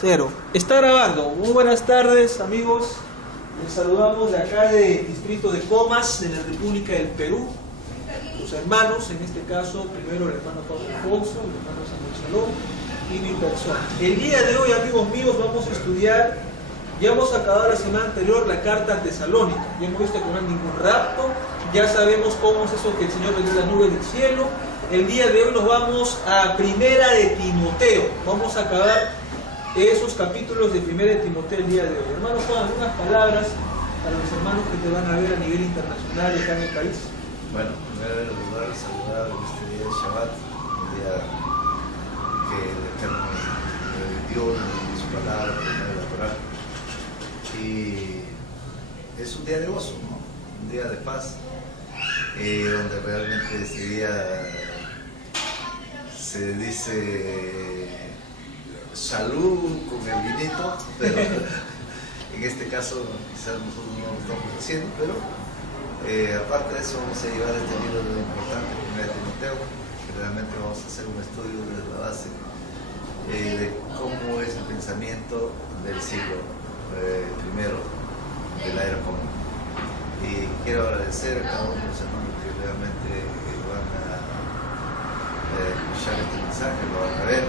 Cero. Está grabando. Muy buenas tardes, amigos. Les saludamos de acá del distrito de Comas, de la República del Perú. Sus hermanos, en este caso, primero el hermano Pablo Alfonso, el hermano Samuel Salón y mi persona. El día de hoy, amigos míos, vamos a estudiar, ya hemos acabado la semana anterior la carta a Tesalónica. Ya hemos visto que no hay ningún rapto, ya sabemos cómo es eso que el Señor vendrá las nubes del cielo. El día de hoy nos vamos a Primera de Timoteo. Vamos a acabar esos capítulos de Primera de Timoteo el día de hoy. Hermano Juan, algunas palabras para los hermanos que te van a ver a nivel internacional y acá en el país. Bueno, en primer lugar, saludar en este día de Shabbat, el día que el Eterno dio su palabra, la Torah. Y es un día de gozo, ¿no? Un día de paz, donde realmente este día se dice salud con el vinito, pero en este caso quizás nosotros no lo estamos haciendo, pero aparte de eso vamos a llevar este libro de lo importante, Primera de Timoteo, que realmente vamos a hacer un estudio desde la base de cómo es el pensamiento del siglo primero de la era común. Y quiero agradecer a cada uno de los hermanos que realmente van a escuchar este mensaje, lo van a ver.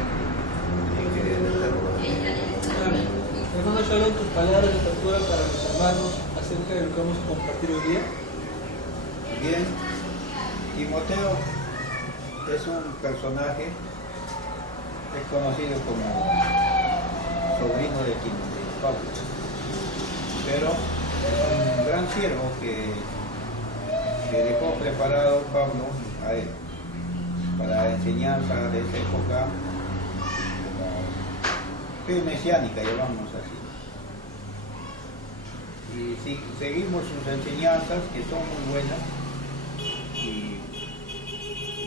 Hermano Shalom, tus palabras de apertura para los hermanos acerca de lo que vamos a compartir hoy día. Bien, Timoteo es un personaje, es conocido como sobrino de Pablo, pero es un gran siervo que dejó preparado Pablo a él para enseñanza de esa época mesiánica, llamamos así. Y si seguimos sus enseñanzas, que son muy buenas, y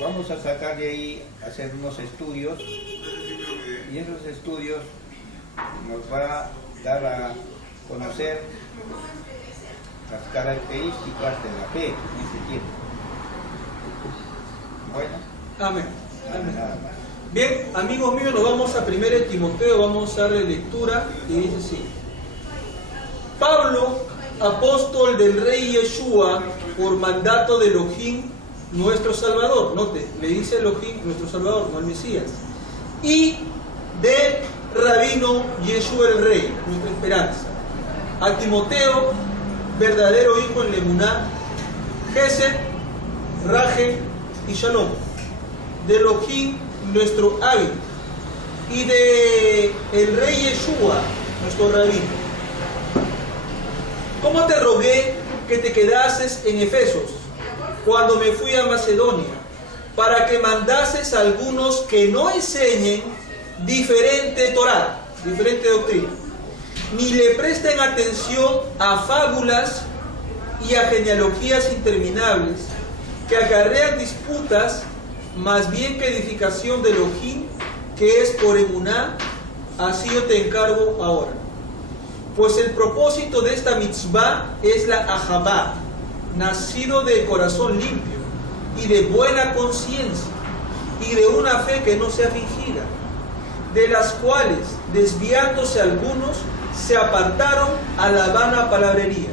vamos a sacar de ahí, hacer unos estudios, y esos estudios nos va a dar a conocer las características de la fe en ese tiempo. Bueno. Amén. Amén. Nada más. Bien, amigos míos, nos vamos a 1 Timoteo, vamos a darle lectura y dice así: Pablo, apóstol del rey Yeshua, por mandato de Elohim, nuestro Salvador. Note, le dice Elohim, nuestro Salvador, no el Mesías. Y del rabino Yeshua el rey, nuestra esperanza. A Timoteo, verdadero hijo en Lemuná, Gesed, Rachel y Shalom. De Elohim, nuestro hábito, y de el rey Yeshua, nuestro rabino. ¿Cómo te rogué que te quedases en Efesos cuando me fui a Macedonia, para que mandases a algunos que no enseñen diferente Torah, diferente doctrina, ni le presten atención a fábulas y a genealogías interminables que acarrean disputas, más bien que edificación de Elohim, que es por emuná? Así yo te encargo ahora. Pues el propósito de esta mitzvah es la ahabá, nacido de corazón limpio y de buena conciencia y de una fe que no sea fingida, de las cuales, desviándose algunos, se apartaron a la vana palabrería,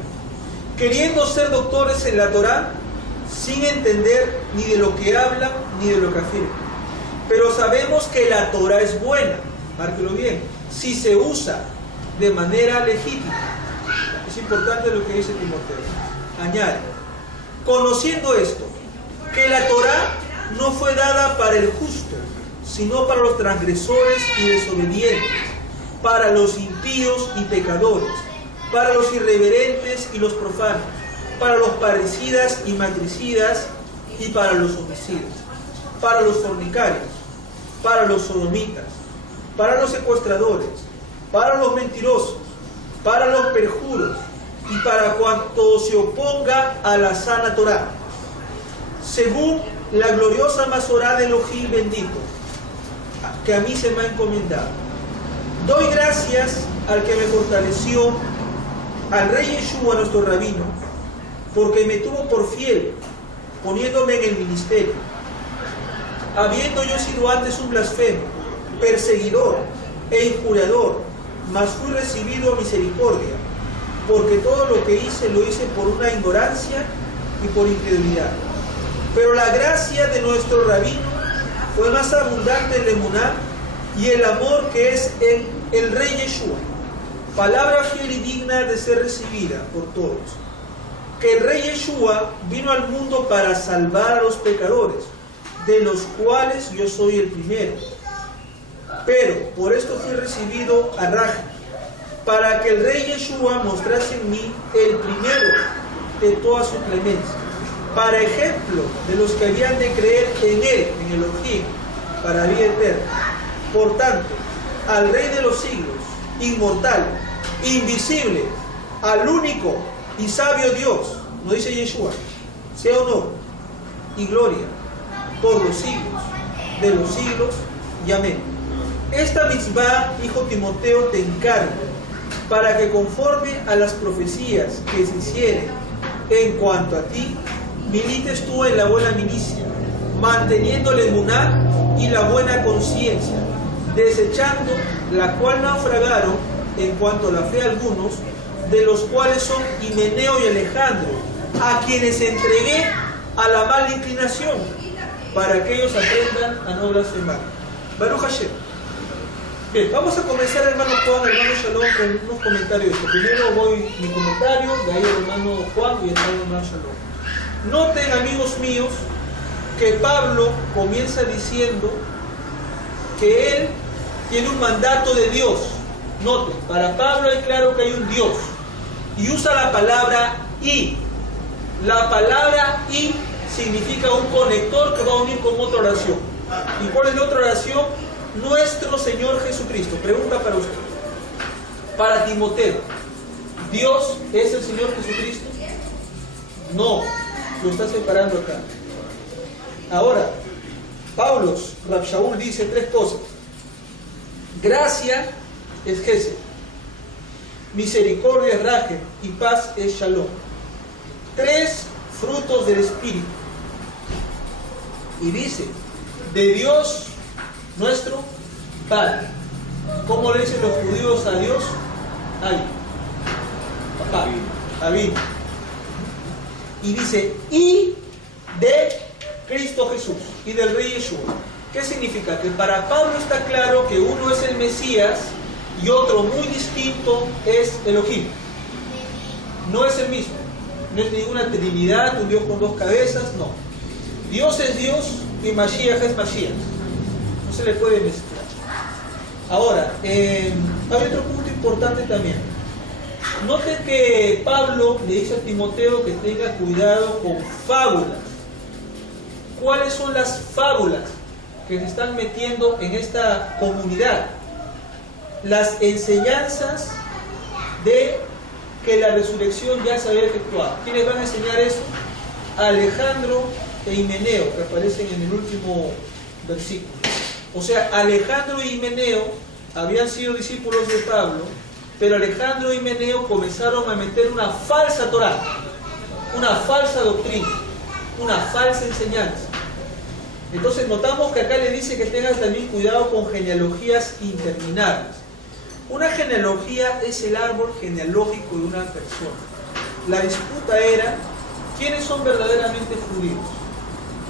queriendo ser doctores en la Torá, sin entender ni de lo que hablan ni de lo que afirman. Pero sabemos que la Torah es buena, márquelo bien, si se usa de manera legítima. Es importante lo que dice Timoteo. Añade: conociendo esto, que la Torah no fue dada para el justo, sino para los transgresores y desobedientes, para los impíos y pecadores, para los irreverentes y los profanos, para los parricidas y matricidas, y para los homicidas, para los fornicarios, para los sodomitas, para los secuestradores, para los mentirosos, para los perjuros, y para cuanto se oponga a la sana Torá, según la gloriosa Masorá de Elohim bendito, que a mí se me ha encomendado. Doy gracias al que me fortaleció, al rey Yeshua, nuestro rabino, porque me tuvo por fiel, poniéndome en el ministerio, habiendo yo sido antes un blasfemo, perseguidor e injuriador, mas fui recibido a misericordia, porque todo lo que hice lo hice por una ignorancia y por incredulidad. Pero la gracia de nuestro rabino fue más abundante en la emuná y el amor que es en el Rey Yeshua, palabra fiel y digna de ser recibida por todos, que el Rey Yeshua vino al mundo para salvar a los pecadores, de los cuales yo soy el primero. Pero por esto fui recibido a Raja, para que el Rey Yeshua mostrase en mí el primero de toda su clemencia, para ejemplo de los que habían de creer en él, en Elohim, para vida eterna. Por tanto, al Rey de los siglos, inmortal, invisible, al único y sabio Dios, no dice Yeshua, sea honor y gloria por los siglos de los siglos, y amén. Esta mitzvah, hijo Timoteo, te encargo, para que conforme a las profecías que se hicieren en cuanto a ti, milites tú en la buena milicia, manteniendo la emuná y la buena conciencia, desechando la cual naufragaron en cuanto a la fe algunos, de los cuales son Himeneo y Alejandro, a quienes entregué a la mala inclinación, para que ellos aprendan a no blasfemar. Baruch Hashem. Bien, vamos a comenzar, hermano Juan, hermano Shalom, con unos comentarios. Primero voy mi comentario, de ahí el hermano Juan y el hermano Shalom. Noten, amigos míos, que Pablo comienza diciendo que él tiene un mandato de Dios. Noten, para Pablo es claro que hay un Dios, y usa la palabra y. La palabra y significa un conector que va a unir con otra oración. ¿Y cuál es la otra oración? Nuestro Señor Jesucristo. Pregunta para usted, para Timoteo, ¿Dios es el Señor Jesucristo? No, lo está separando acá. Ahora, Pablo, Rab Shaul dice tres cosas. Gracia es Gesed, misericordia es Raje y paz es Shalom. Tres frutos del Espíritu. Y dice, de Dios nuestro Padre. ¿Cómo le dicen los judíos a Dios? Ay, papá, Abin. Y dice, y de Cristo Jesús, y del Rey Yeshua. ¿Qué significa? Que para Pablo está claro que uno es el Mesías y otro muy distinto es Elohim. No es el mismo. No es ninguna trinidad, un Dios con dos cabezas, no. Dios es Dios y Mashiach es Mashiach. No se le puede mezclar. Ahora, hay otro punto importante también. Note que Pablo le dice a Timoteo que tenga cuidado con fábulas. ¿Cuáles son las fábulas que se están metiendo en esta comunidad? Las enseñanzas de que la resurrección ya se había efectuado. ¿Quiénes van a enseñar eso? Alejandro e Himeneo, que aparecen en el último versículo. O sea, Alejandro y Himeneo habían sido discípulos de Pablo, pero Alejandro y Himeneo comenzaron a meter una falsa Torá, una falsa doctrina, una falsa enseñanza. Entonces notamos que acá le dice que tengas también cuidado con genealogías interminables. Una genealogía es el árbol genealógico de una persona. La disputa era quiénes son verdaderamente judíos.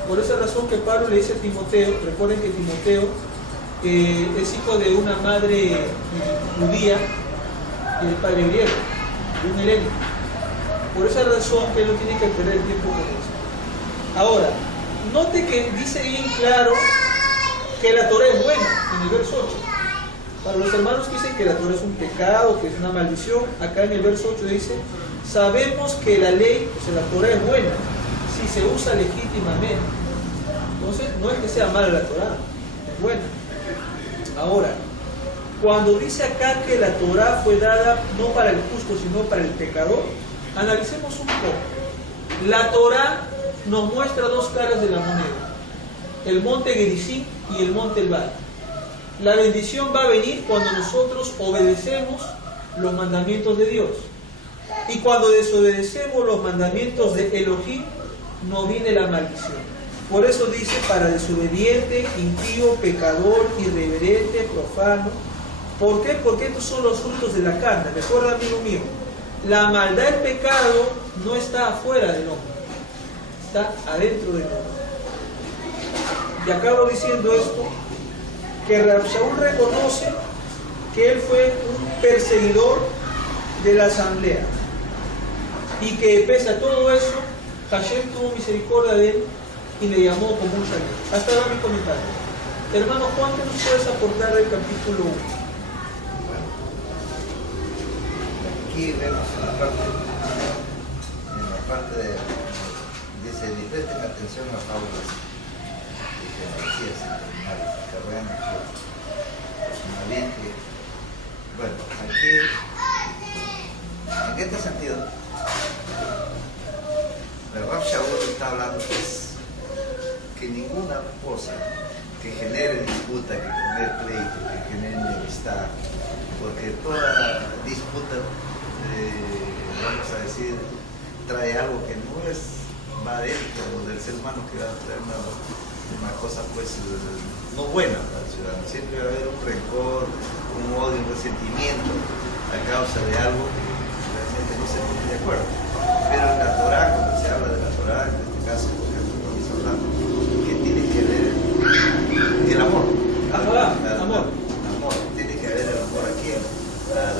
Por esa razón que Pablo le dice a Timoteo, recuerden que Timoteo es hijo de una madre judía y del padre griego, de un helénico. Por esa razón que él no tiene que perder el tiempo con eso. Ahora, note que dice bien claro que la Torá es buena, en el verso 8. Para los hermanos que dicen que la Torá es un pecado, que es una maldición, acá en el verso 8 dice, sabemos que la ley, o sea, la Torá es buena, si se usa legítimamente. Entonces, no es que sea mala la Torá, es buena. Ahora, cuando dice acá que la Torá fue dada no para el justo, sino para el pecador, analicemos un poco. La Torá nos muestra dos caras de la moneda, el monte Gerizim y el monte Elbal. La bendición va a venir cuando nosotros obedecemos los mandamientos de Dios. Y cuando desobedecemos los mandamientos de Elohim, nos viene la maldición. Por eso dice, para desobediente, impío, pecador, irreverente, profano, ¿Por qué? Porque estos son los frutos de la carne. Recuerda, amigo mío, la maldad del pecado no está afuera del hombre, está adentro del hombre. Y acabo diciendo esto, que Rab Shaul reconoce que él fue un perseguidor de la asamblea y que pese a todo eso, Hashem tuvo misericordia de él y le llamó como un salud. Hasta ahora mi comentario. Hermano Juan, ¿qué nos puedes aportar del capítulo 1? Aquí vemos en la parte de, dice, ni presten atención a fábulas y fantasías interminables, que vean más bien que, bueno, aquí, en este sentido, el Rab Shaul está hablando pues, que ninguna cosa que genere disputa, que genere pleito, que genere enemistad, porque toda disputa, vamos a decir, trae algo que no va dentro del ser humano, que va a traer una cosa pues no buena para el ciudadano. Siempre va a haber un rencor, un odio, un resentimiento a causa de algo que realmente no se pone de acuerdo. Pero en la Torah, cuando se habla de la Torah, en este caso, por ejemplo, estamos hablando, que tiene que haber el amor. Amor. Tiene que haber el amor aquí a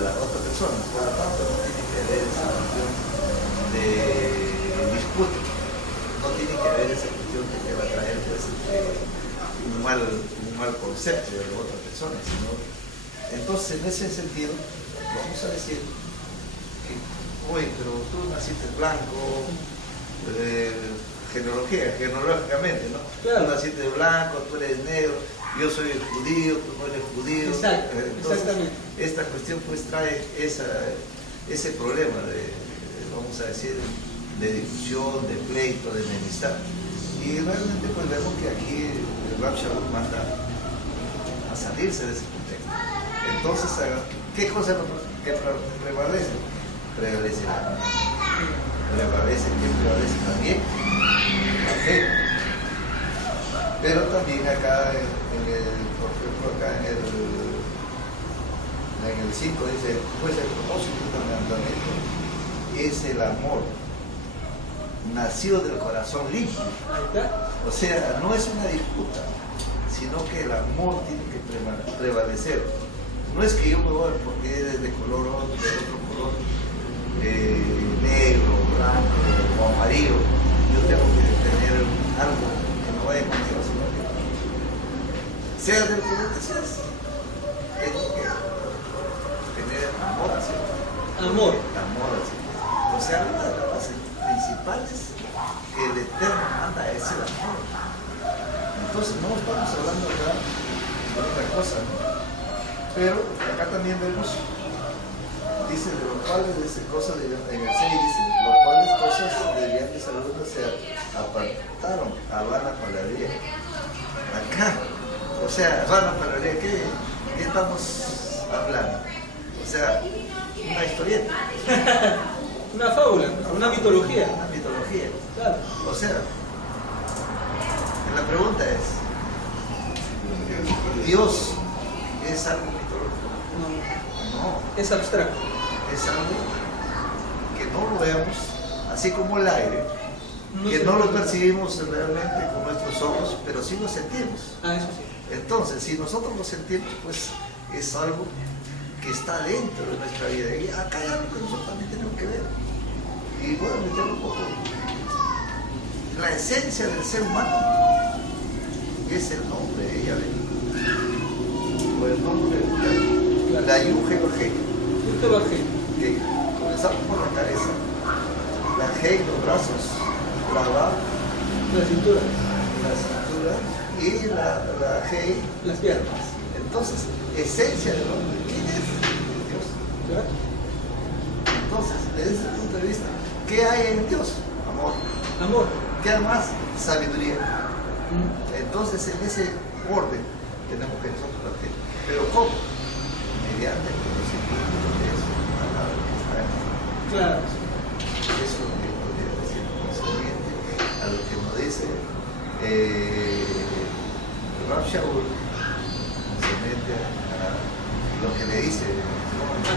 la otra persona. Por lo tanto, no tiene que haber esa cuestión de disputa. No tiene que haber esa cuestión que te va a traer pues, un mal concepto de la otra persona. Entonces, en ese sentido, vamos a decir que, oye, pero tú naciste blanco, genealógicamente, ¿no? Claro. Tú naciste blanco, tú eres negro, yo soy judío, tú no eres judío. Exacto, entonces, exactamente. Esta cuestión pues trae ese problema de, vamos a decir, de discusión, de pleito, de enemistad. Y realmente pues vemos que aquí el Rab Shaul manda a salirse de ese contexto. Entonces, ¿qué cosa que prevalece? Prevalece la fe. Prevalece también la fe. Pero también acá, por ejemplo, acá en el 5 dice, pues el propósito del mandamiento es el amor, nacido del corazón limpio. O sea, no es una disputa, sino que el amor tiene que prevalecer. No es que yo me voy porque eres de color de otro color, negro, blanco o amarillo, yo tengo que tener algo que no vaya conmigo, sino que seas del color que seas, tengo que tener amor hacia ti. Amor hacia ti. O sea, una de las bases principales que el Eterno manda es el amor. Entonces no estamos hablando acá de otra cosa, ¿no? Pero acá también vemos, dice, de los cuales, dice, cosas en el 6 dice, los cuales cosas debían de salud se apartaron a vana palabrería. Acá, o sea, vana palabrería, ¿qué estamos hablando? O sea, una historieta. Una fábula, una mitología. Una mitología. Claro. O sea, la pregunta es, ¿Dios es algo mitológico? No. Es abstracto. Es algo que no lo vemos, así como el aire, que no lo percibimos realmente con nuestros ojos, pero sí lo sentimos. Eso sí. Entonces, si nosotros lo sentimos, pues es algo que está dentro de nuestra vida. Y acá hay algo que nosotros también tenemos que ver. Y voy a meter un poco. La esencia del ser humano es el nombre de Yahvé. O el nombre de Yahvé. La Yud-Heh-Vah-Heh. Que comenzamos por la cabeza. La Hei, los brazos. La Vav, La cintura. y la Hei, las piernas. Entonces, esencia del hombre, ¿quién es? Dios. ¿Verdad? Entonces, desde ese punto de vista, ¿qué hay en Dios? Amor. Amor. ¿Qué hay más? Sabiduría. Entonces, en ese orden tenemos que nosotros partir. ¿Pero cómo? Mediante el conocimiento de eso, la palabra que está en nosotros. Claro. Eso es lo que podría decir concerniente a lo que nos dice Rab Shaul, concerniente a lo que le dice A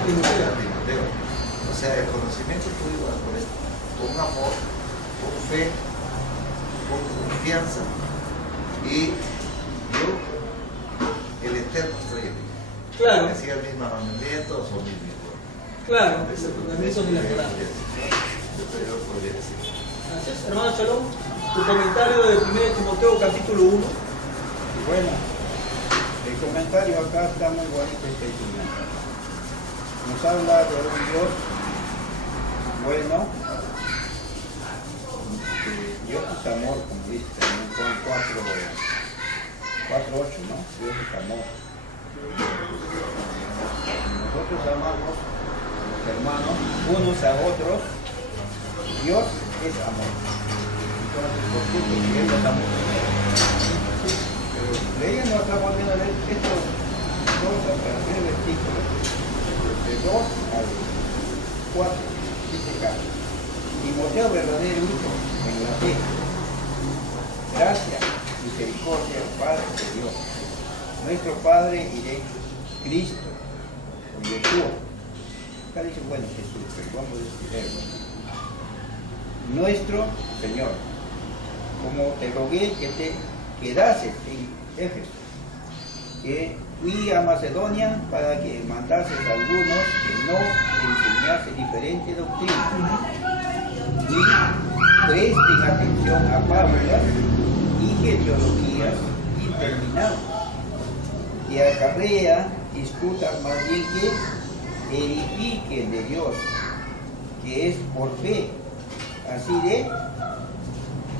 Timoteo. O sea, el conocimiento tuyo va por esto, con amor, con fe, con confianza, y yo, el Eterno, estoy en ti. Claro. Que siga el mismo mandamiento o mis mismos. Claro, Eso los mandamientos de la Torá. Yo podría decir. Gracias. Hermano Shalom, tu comentario de 1 Timoteo capítulo 1. Y bueno, el comentario acá está muy bonito este día. Nos habla de un Dios bueno, Dios es amor, como dice en Juan 4:8, ¿no? Dios es amor. Nosotros amamos a los hermanos unos a otros. Dios es amor. Entonces, ¿por qué? Porque Él nos amó primero. Pero leyendo acá, volviendo a leer estos dos hasta el primer versículo, de 2 al 4, dice acá: Timoteo, verdadero hijo en la fe, gracia, misericordia, Padre de Dios, nuestro Padre y de Cristo, o Yeshua. Acá dice, bueno, Jesús, pero vamos a leerlo. Nuestro Señor, como te rogué que te quedases en Éfeso, que fui a Macedonia para que mandases a algunos que no enseñase diferente doctrina, y presten atención a fábulas y genealogías interminables, que acarrea disputas más bien que edifiquen de Dios, que es por fe.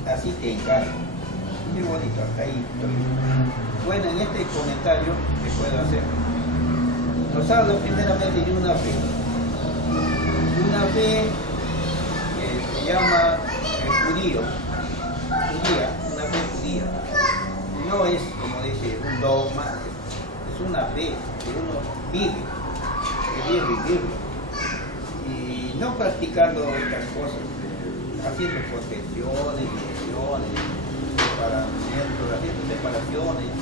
Así te encargo. Qué bonito, hasta ahí estoy. Bueno, en este comentario que puedo hacer, nos habla primeramente de una fe. Una fe que se llama judía, una fe judía. No es, como dice, un dogma, es una fe que uno vive, que debe vivirlo. Y no practicando estas cosas, haciendo contenciones, divisiones, separamientos, haciendo separaciones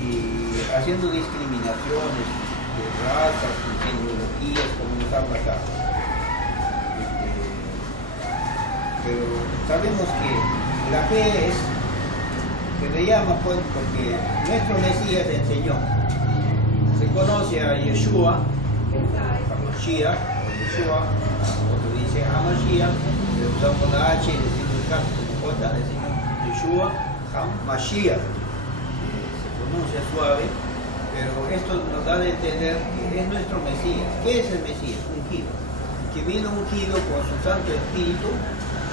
y haciendo discriminaciones de razas y genealogías, como nos habla acá. Pero sabemos que la fe es, se le llama pues porque nuestro Mesías enseñó. Se conoce a Yeshua, a Mashiach, o Yeshua, otro dice a Mashiach, le usamos la H y decimos el caso como J, decimos Yeshua, Mashiach. Se pronuncia suave, pero esto nos da de entender que es nuestro Mesías. ¿Qué es el Mesías? Ungido. Que vino ungido con su Santo Espíritu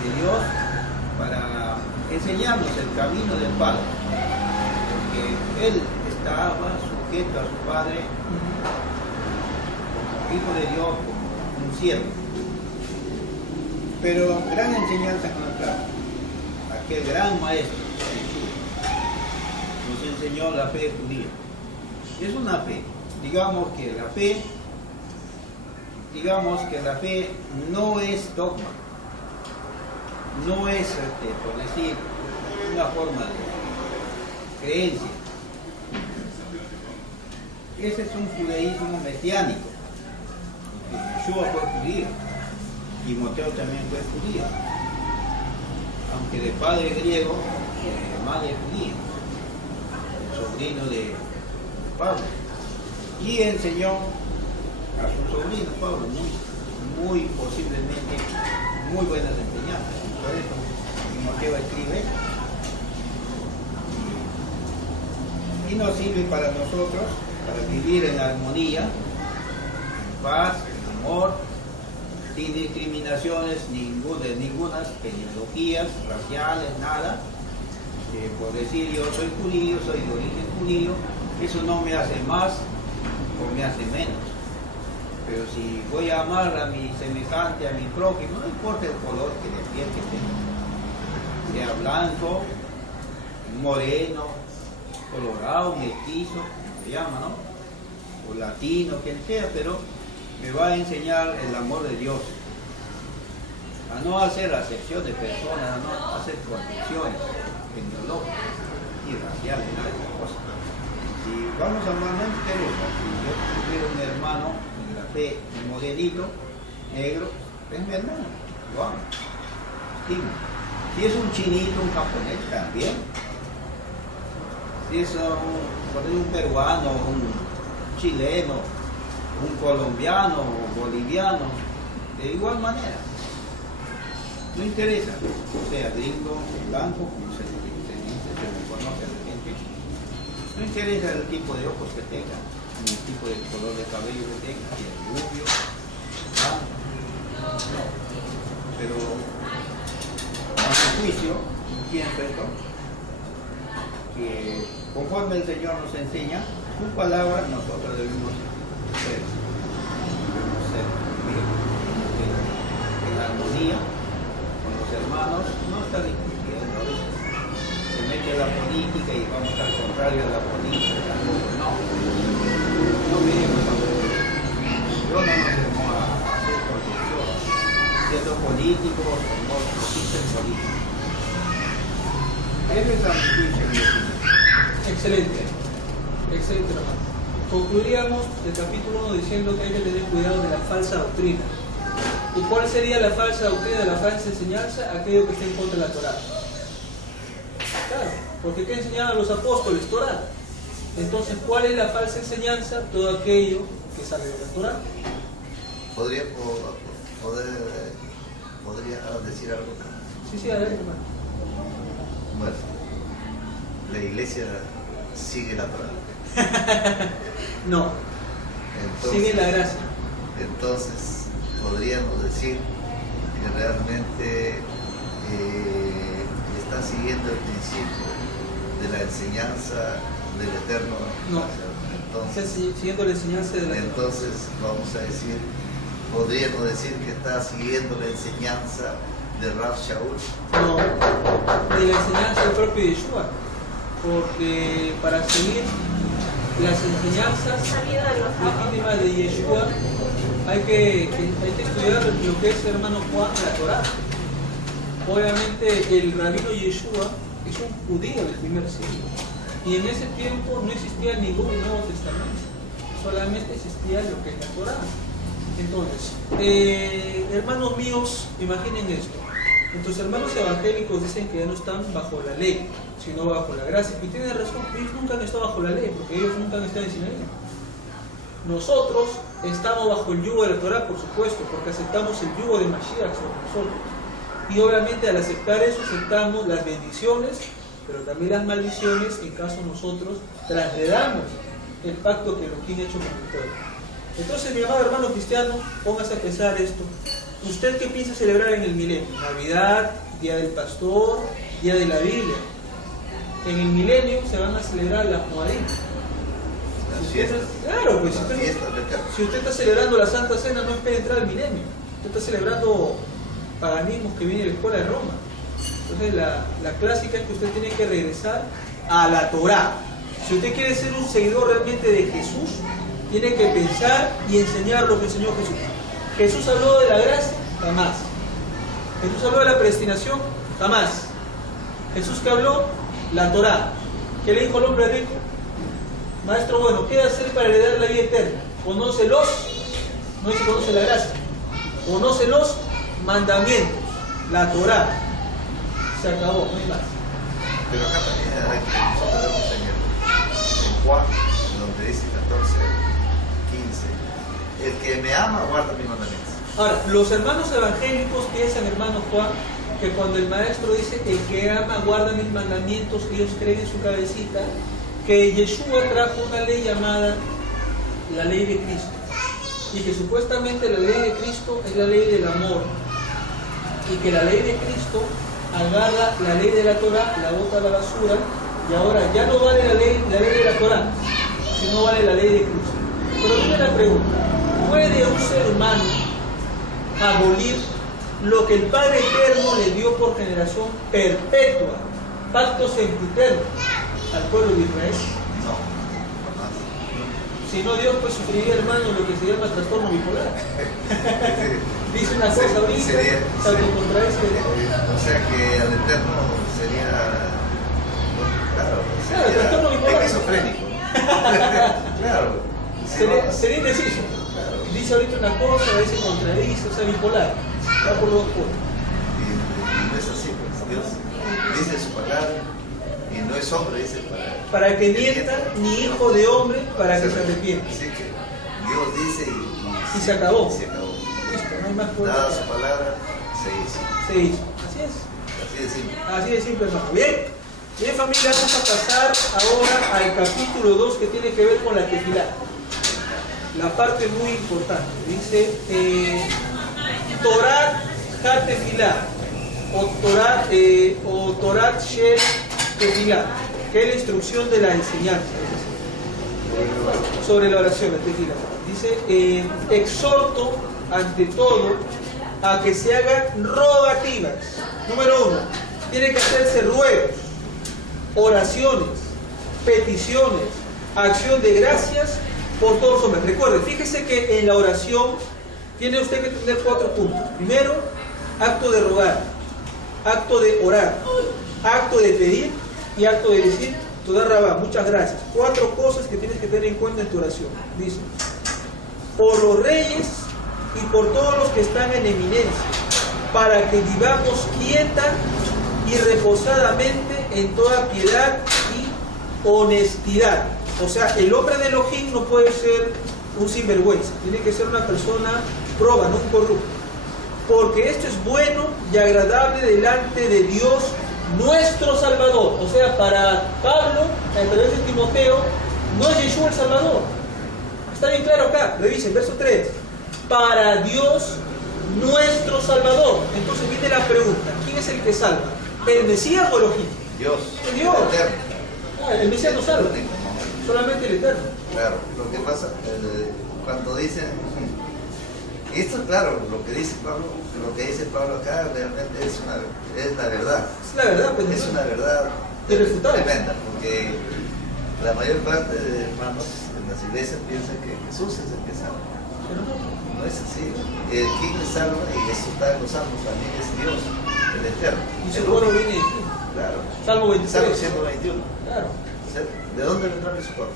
de Dios para enseñarnos el camino del Padre, porque Él estaba sujeto a su Padre como Hijo de Dios, como un siervo. Pero gran enseñanza que nos trajo aquel gran maestro nos enseñó la fe judía. Es una fe, digamos que la fe no es dogma, no es, por decir, una forma de creencia. Ese es un judaísmo mesiánico. Yeshua fue judío, Timoteo también fue judío, aunque de padre griego y de madre judía, sobrino de Pablo, y enseñó a su sobrino Pablo muy posiblemente muy buenas enseñanzas. Por eso Timoteo escribe y nos sirve para nosotros, para vivir en armonía, en paz, en amor, sin discriminaciones ninguna genealogías raciales, nada. Por decir yo soy judío, soy de origen judío, eso no me hace más o me hace menos. Pero si voy a amar a mi semejante, a mi prójimo, no importa el color que de piel que tenga, sea blanco, moreno, colorado, mestizo, como se llama, ¿no? O latino, quien sea, pero me va a enseñar el amor de Dios. A no hacer acepción de personas, a no hacer condiciones genealógicas y raciales, nada de esas cosas, Y vamos a mandar interesa. Si yo tuviera un hermano en la fe, un modelito, negro, es mi hermano, lo amo. Estimo. Si es un chinito, un japonés, también. Si es un peruano, un chileno, un colombiano o boliviano, de igual manera. No interesa, o sea, gringo, blanco, como se me conoce a la gente. No interesa el tipo de ojos que tenga, ni el tipo de color de cabello que tenga, si es rubio, blanco. No. Pero a mi juicio, pienso esto, que conforme el Señor nos enseña, su palabra nosotros debemos ser en armonía con los hermanos, no estar discutiendo, se mete la política y vamos al contrario de la política, no miremos a yo no nos debo a hacer construcción, siendo políticos no existen políticos. Ese es la juicio. Excelente, excelente hermano. Concluiríamos el capítulo 1 diciendo que hay que tener cuidado de la falsa doctrina. ¿Y cuál sería la falsa doctrina de la falsa enseñanza? Aquello que está en contra de la Torá. Claro, porque ¿qué enseñaban los apóstoles? Torá. Entonces, ¿cuál es la falsa enseñanza? Todo aquello que sale de la Torá. ¿Podría decir algo? Sí, adelante, hermano. Bueno, la iglesia sigue la Torá. No, Entonces, sigue la gracia. Entonces, podríamos decir que realmente está siguiendo el principio de la enseñanza del Eterno. No, entonces, está siguiendo la enseñanza de la Torá. entonces vamos a decir, podríamos decir que está siguiendo la enseñanza de Rav Shaul. No, de la enseñanza del propio Yeshua. Porque para seguir las enseñanzas legítimas de Yeshua hay que estudiar lo que es, hermano Juan, la Torá. Obviamente el rabino Yeshua es un judío del primer siglo y en ese tiempo no existía ningún Nuevo Testamento, solamente existía lo que es la Torá. Entonces, hermanos míos, imaginen esto. Nuestros hermanos evangélicos dicen que ya no están bajo la ley, sino bajo la gracia. Y tienen razón, ellos nunca han estado bajo la ley, porque ellos nunca han estado en Sinaí. Nosotros estamos bajo el yugo de la Torá, por supuesto, porque aceptamos el yugo de Mashiach sobre nosotros. Y obviamente al aceptar eso, aceptamos las bendiciones, pero también las maldiciones en caso nosotros trasladamos el pacto que Elohim ha hecho con el pueblo. Entonces, mi amado hermano cristiano, póngase a pensar esto. ¿Usted qué piensa celebrar en el milenio? Navidad, Día del Pastor, Día de la Biblia. En el milenio se van a celebrar las Moadim. Claro, pues si usted está celebrando la Santa Cena, no espera entrar al milenio. Usted está celebrando paganismos que viene de la escuela de Roma. Entonces la clásica es que usted tiene que regresar a la Torá. Si usted quiere ser un seguidor realmente de Jesús, tiene que pensar y enseñar lo que enseñó Jesús. ¿Jesús habló de la gracia? Jamás. ¿Jesús habló de la predestinación? Jamás. ¿Jesús qué habló? La Torá. ¿Qué le dijo al hombre rico? Maestro, bueno, ¿qué hacer para heredar la vida eterna? Conócelos, no dice conoce la gracia. Conoce los mandamientos, la Torá. Se acabó, no hay más. Pero acá también nosotros vemos en Juan, donde dice 14, 15, el que me ama guarda mis mandamientos. Ahora, los hermanos evangélicos piensan, hermano Juan, que cuando el maestro dice el que ama guarda mis mandamientos, ellos creen en su cabecita que Yeshua trajo una ley llamada la ley de Cristo, y que supuestamente la ley de Cristo es la ley del amor, y que la ley de Cristo agarra la ley de la Torá, la bota a la basura, y ahora ya no vale la ley de la Torá, sino vale la ley de Cristo. Pero viene la pregunta: ¿puede un ser humano abolir lo que el Padre Eterno le dio por generación perpetua, pacto sempiterno, al pueblo de Israel? No, jamás. Si no, Dios pues sufriría, hermano, lo que se llama trastorno bipolar. Dice una cosa ahorita, se autocontradice. O sea que al Eterno sería, claro, el trastorno bipolar. esquizofrénico. Claro. Sería indeciso. Claro. Dice ahorita una cosa, a veces contradice, o sea, bipolar. Va por los dos polos. Y no es así, pues Dios dice su palabra y no es hombre, dice para que mienta, ni hijo de hombre para que se arrepienta. Así que Dios dice y se acabó. Se acabó. Listo, no hay más fuerza. Dada su palabra, se hizo. Se hizo. Así es. Así de simple. Así de simple, hermano. Bien, bien familia, vamos a pasar ahora al capítulo 2 que tiene que ver con la tefilá. La parte muy importante. Dice Torat HaTefilá o Torat Shel Tefilá, que es la instrucción de la enseñanza sobre la oración, la tefilá. Dice, exhorto ante todo a que se hagan rogativas. Número 1, tiene que hacerse ruegos, oraciones, peticiones, acción de gracias por todos los hombres. Recuerde, fíjese que en la oración tiene usted que tener 4 puntos. Primero, acto de rogar, acto de orar, acto de pedir y acto de decir, toda rabá, muchas gracias. 4 cosas que tienes que tener en cuenta en tu oración. Dice, por los reyes y por todos los que están en eminencia, para que vivamos quieta y reposadamente en toda piedad y honestidad. O sea, el hombre de Elohim no puede ser un sinvergüenza, tiene que ser una persona proba, no un corrupto. Porque esto es bueno y agradable delante de Dios nuestro Salvador. O sea, para Pablo, a través de Timoteo, no es Yeshua el Salvador. Está bien claro acá, revisen, verso 3. Para Dios nuestro Salvador. Entonces viene la pregunta, ¿quién es el que salva? ¿El Mesías o Elohim? Dios. Dios. El Eterno. El Mesías no salva, solamente el Eterno. Claro, lo que pasa, cuando dicen, y esto es claro, lo que dice Pablo acá realmente es la verdad. Es la verdad, pues. Es una verdad tremenda, porque la mayor parte de hermanos en las iglesias piensan que Jesús es el que salva. No es así. Quien le salva, y eso está en los salmos, también es Dios, el Eterno. Y su coro viene aquí. Claro. Salmo 23. Salmo 121. Claro. ¿De dónde vendrá su coro?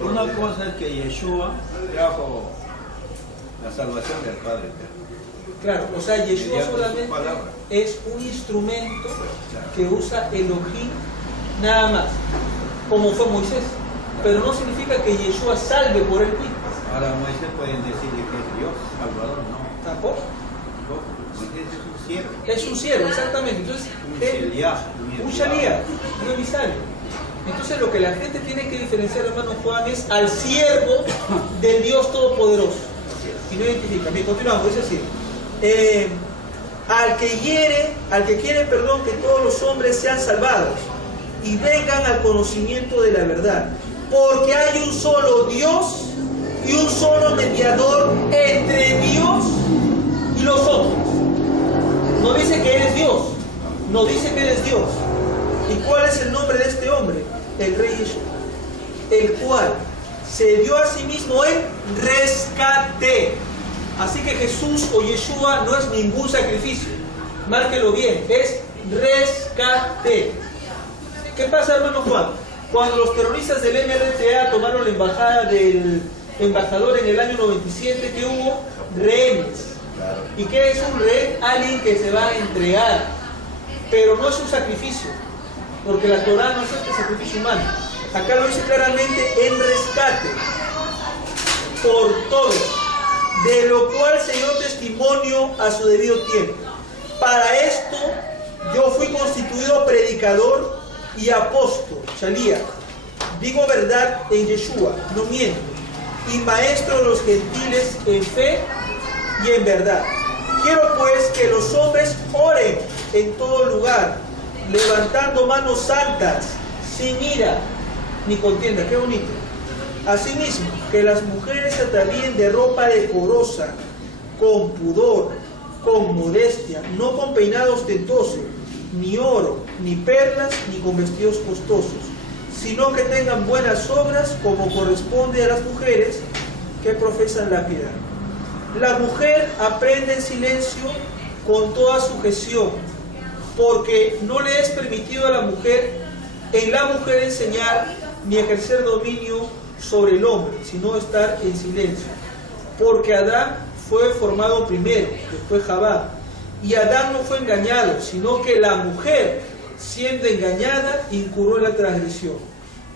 Una cosa es que Yeshua trajo la salvación del Padre Eterno. Claro, o sea, Yeshua Mediante su solamente palabra. es un instrumento que usa Elohim nada más, como fue Moisés. Pero no significa que Yeshua salve por él mismo. Ahora Moisés pueden decirle que es Dios, Salvador, no. Tampoco. Moisés es un siervo. Es un siervo, exactamente. Entonces, un shalía, un emisario. Entonces lo que la gente tiene que diferenciar, hermano Juan, es al siervo del Dios Todopoderoso. Y no identifica. Bien, continuamos, dice así. Al que quiere, que todos los hombres sean salvados y vengan al conocimiento de la verdad. Porque hay un solo Dios y un solo mediador entre Dios y los hombres. No dice que Él es Dios, no dice que Él es Dios. ¿Y cuál es el nombre de este hombre? El Rey Yeshua, el cual se dio a sí mismo en rescate. Así que Jesús o Yeshua no es ningún sacrificio. Márquelo bien, es rescate. ¿Qué pasa, hermano Juan? Cuando los terroristas del MRTA tomaron la embajada del embajador en el año 97, ¿qué hubo? Rehenes. ¿Y qué es un rehén? Alguien que se va a entregar. Pero no es un sacrificio, porque la Torah no acepta el sacrificio humano. Acá lo dice claramente, en rescate por todos, de lo cual se dio testimonio a su debido tiempo. Para esto yo fui constituido predicador y apóstol, Shalía. Digo verdad en Yeshua, no miento, y maestro de los gentiles en fe y en verdad. Quiero pues que los hombres oren en todo lugar, levantando manos santas, sin ira ni contienda. Qué bonito. Asimismo, que las mujeres se atavíen de ropa decorosa, con pudor, con modestia, no con peinado ostentoso, ni oro, ni perlas, ni con vestidos costosos, sino que tengan buenas obras como corresponde a las mujeres que profesan la piedad. La mujer aprende en silencio con toda sujeción, porque no le es permitido a la mujer, en la mujer enseñar ni ejercer dominio sobre el hombre, sino estar en silencio. Porque Adán fue formado primero, después Javá. Y Adán no fue engañado, sino que la mujer, siendo engañada, incurrió en la transgresión.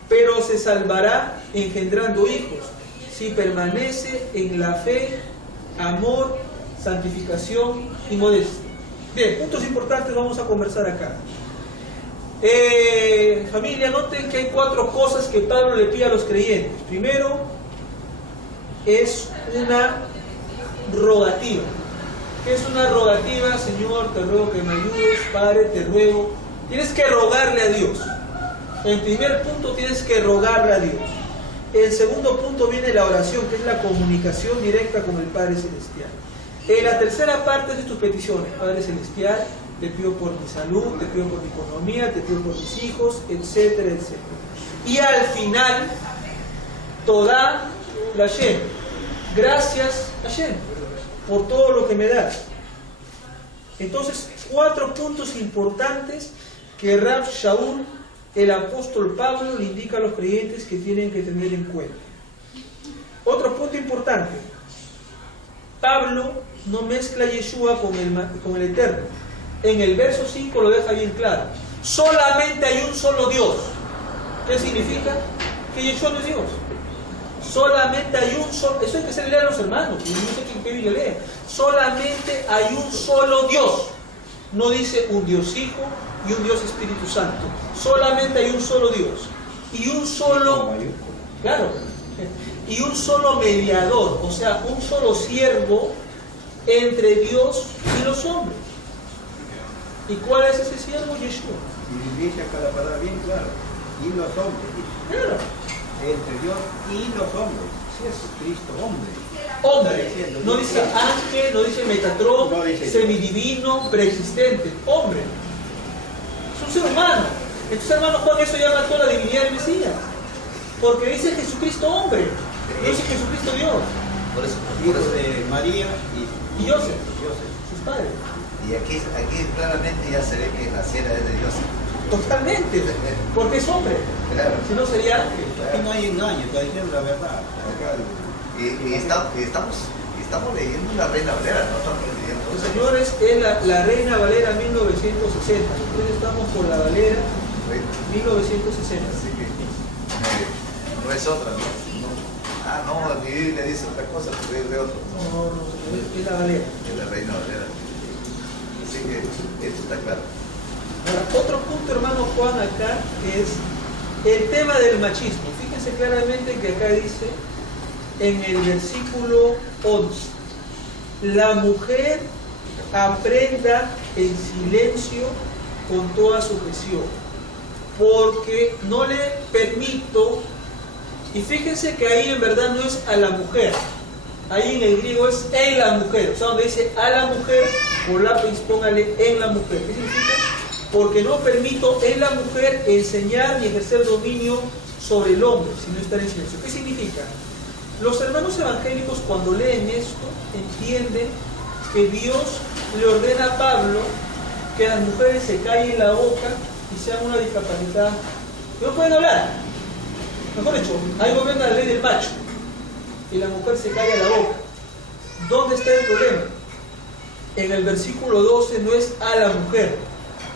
Pero se salvará engendrando hijos, si permanece en la fe, amor, santificación y modestia. Bien, puntos importantes vamos a conversar acá. Familia, noten que hay 4 cosas que Pablo le pide a los creyentes. Primero, es una rogativa. ¿Qué es una rogativa? Señor, te ruego que me ayudes. Padre, te ruego. Tienes que rogarle a Dios. En primer punto, tienes que rogarle a Dios. En segundo punto viene la oración, que es la comunicación directa con el Padre Celestial. En la tercera parte de tus peticiones: Padre Celestial, te pido por mi salud, te pido por mi economía, te pido por mis hijos, etcétera, etcétera. Y al final, Todá Lashem, gracias Hashem por todo lo que me das. Entonces, 4 puntos importantes que Rab Shaul, el apóstol Pablo, le indica a los creyentes que tienen que tener en cuenta. Otro punto importante: Pablo no mezcla Yeshua con el Eterno. En el verso 5 lo deja bien claro. Solamente hay un solo Dios. ¿Qué significa? Que Yeshua no es Dios. Solamente hay un solo... Eso hay que hacerle leer a los hermanos. Yo no sé qué Biblia lee. Solamente hay un solo Dios. No dice un Dios Hijo y un Dios Espíritu Santo. Solamente hay un solo Dios. Y un solo... Claro. Y un solo mediador. O sea, un solo siervo entre Dios y los hombres. ¿Y cuál es ese siervo? Yeshua. Y dice acá la palabra bien claro: y los hombres. Claro. Entre Dios y los hombres. Jesucristo, hombre. Hombre. No dice ángel, no dice Metatrón, no dice semidivino, preexistente. Hombre. Es un ser humano. Entonces, hermano Juan, eso ya mató la divinidad del Mesías. Porque dice Jesucristo hombre. No dice Jesucristo Dios. Por eso. Hijo de María Y Joseph, sus padres. Y aquí claramente ya se ve que la sierra es de Dios. Totalmente. Porque es hombre. Claro. Si no sería ángel. Aquí no hay engaño, está diciendo la verdad. Y estamos leyendo la Reina Valera, no estamos leyendo. Los señores, es la Reina Valera 1960. Nosotros estamos por la Valera 1960. Así que no es otra, ¿no? No, mi Biblia dice otra cosa, pero es de otro. No, es la Valera. Es la Reina Valera. Así que esto está claro. Ahora, otro punto, hermano Juan, acá es el tema del machismo. Fíjense claramente que acá dice en el versículo 11: la mujer aprenda en silencio con toda sujeción, porque no le permito. Y fíjense que ahí en verdad no es a la mujer, ahí en el griego es en la mujer. O sea, donde dice a la mujer, por lápiz póngale en la mujer. ¿Qué significa? Porque no permito en la mujer enseñar ni ejercer dominio sobre el hombre, sino estar en silencio. ¿Qué significa? Los hermanos evangélicos, cuando leen esto, entienden que Dios le ordena a Pablo que las mujeres se callen la boca y sean una discapacitada. No pueden hablar. Mejor dicho, ahí gobierna la ley del macho y la mujer se calla la boca. ¿Dónde está el problema? En el versículo 12 no es a la mujer,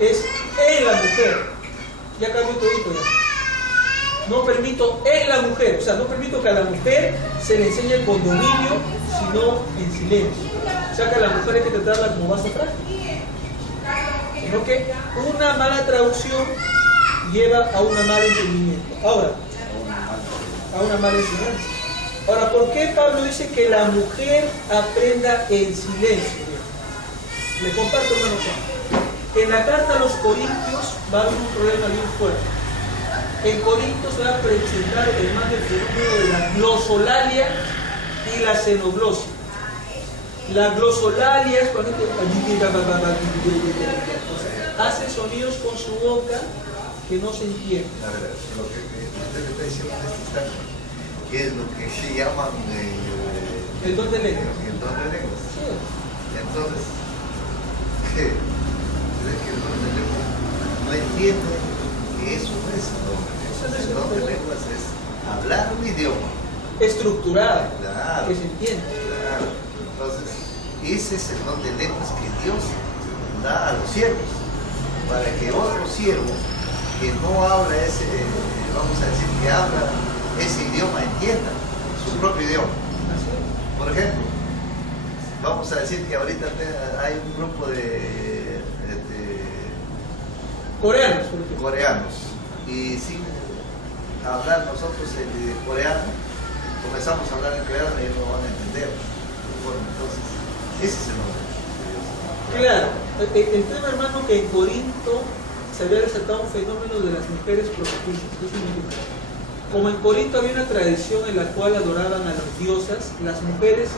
es en la mujer. Ya cambió todito ya. No permito en la mujer, o sea, no permito que a la mujer se le enseñe con dominio, sino en silencio. O sea, que a la mujer hay que tratarla como vaso frágil. Sino que una mala traducción lleva a un mal entendimiento. Ahora, a una mala enseñanza. Ahora, ¿por qué Pablo dice que la mujer aprenda en silencio? Le comparto, hermano Juan. En la carta a los Corintios va a haber un problema bien fuerte. En Corintios se va a presentar el más del fenómeno de la glosolalia y la xenoglosia. La glosolalia es cuando hace sonidos con su boca que no se entiende. A ver, lo que usted está diciendo en este instante, que es lo que se llaman el don de lenguas. El don de lenguas. Sí. Entonces, ¿qué? Es que el don de lenguas no entiende que eso no es el don de lenguas. es El don de lenguas es hablar un idioma. estructurado, Claro. que se entiende. Claro. Entonces, ese es el don de lenguas que Dios da a los siervos, para que otro siervo que no habla ese, vamos a decir, que habla ese idioma, entienda su propio idioma. Por ejemplo, vamos a decir que ahorita hay un grupo de Coreanos, por ejemplo. coreanos, y sin hablar nosotros el coreano, comenzamos a hablar en coreano y ellos no van a entender. Entonces, ese es el nombre de Dios. Claro, el tema, hermano, que en Corinto se había desatado un fenómeno de las mujeres profetisas. ¿Qué significa? Como en Corinto había una tradición en la cual adoraban a las diosas, las mujeres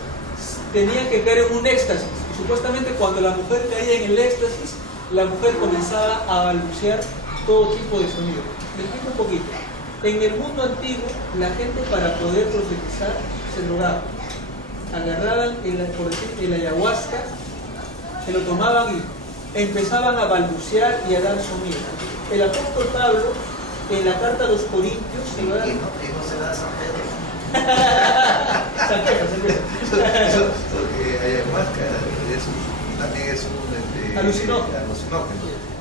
tenían que caer en un éxtasis. Y supuestamente cuando la mujer caía en el éxtasis, la mujer comenzaba a balbucear todo tipo de sonido. Me explico un poquito. En el mundo antiguo, la gente para poder profetizar se drogaba. Agarraban por decir, el ayahuasca, se lo tomaban y empezaban a balbucear y a dar sonido. El apóstol Pablo, en la carta a los Corintios, se va a... Y no se da San Pedro. San Pedro. Porque ayahuasca también es un alucinógeno.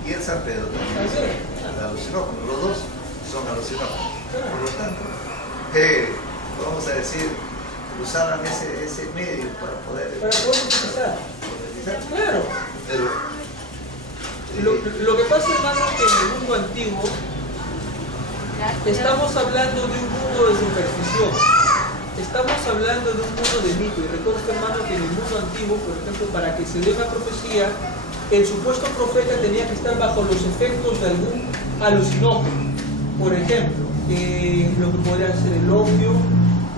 Y el San Pedro también es alucinógeno. Los dos son alucinógenos. Por lo tanto, vamos a decir, usaban ese medio para poder utilizar. Claro. Pero lo que pasa, hermano, es que en el mundo antiguo estamos hablando de un mundo de superstición. Estamos hablando de un mundo de mito. Y recuerda, hermano, que en el mundo antiguo, por ejemplo, para que se dé una profecía, el supuesto profeta tenía que estar bajo los efectos de algún alucinógeno. Por ejemplo, lo que podría ser el opio,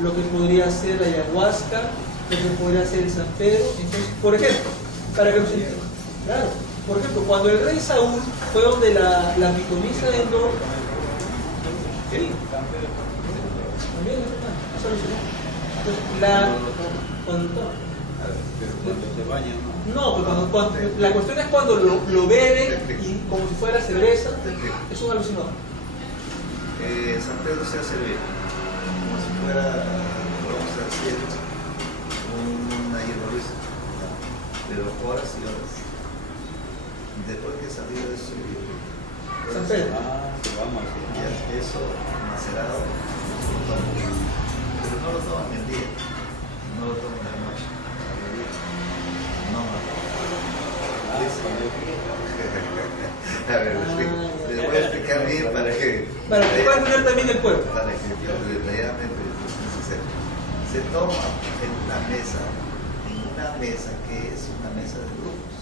lo que podría ser la ayahuasca, lo que podría ser el San Pedro. Entonces, por ejemplo, para que nos entiendan. Claro. Por ejemplo, cuando el rey Saúl fue donde la pitonisa de Endor, sí, también es alucinante. Cuando se bañan, no, cuando la cuestión es cuando lo bebe y como si fuera cerveza, es un alucinógeno. San Pedro se hace bien, como si fuera, vamos a decir, una hierba, pero horas y horas. Después que salió eso, San Pedro. se va a ya eso macerado, pero no lo toman el día, no lo toman la noche, a ver, les voy a explicar bien para que puedan tener también el cuerpo. Para que detalladamente se toma en una mesa que es una mesa de grupos.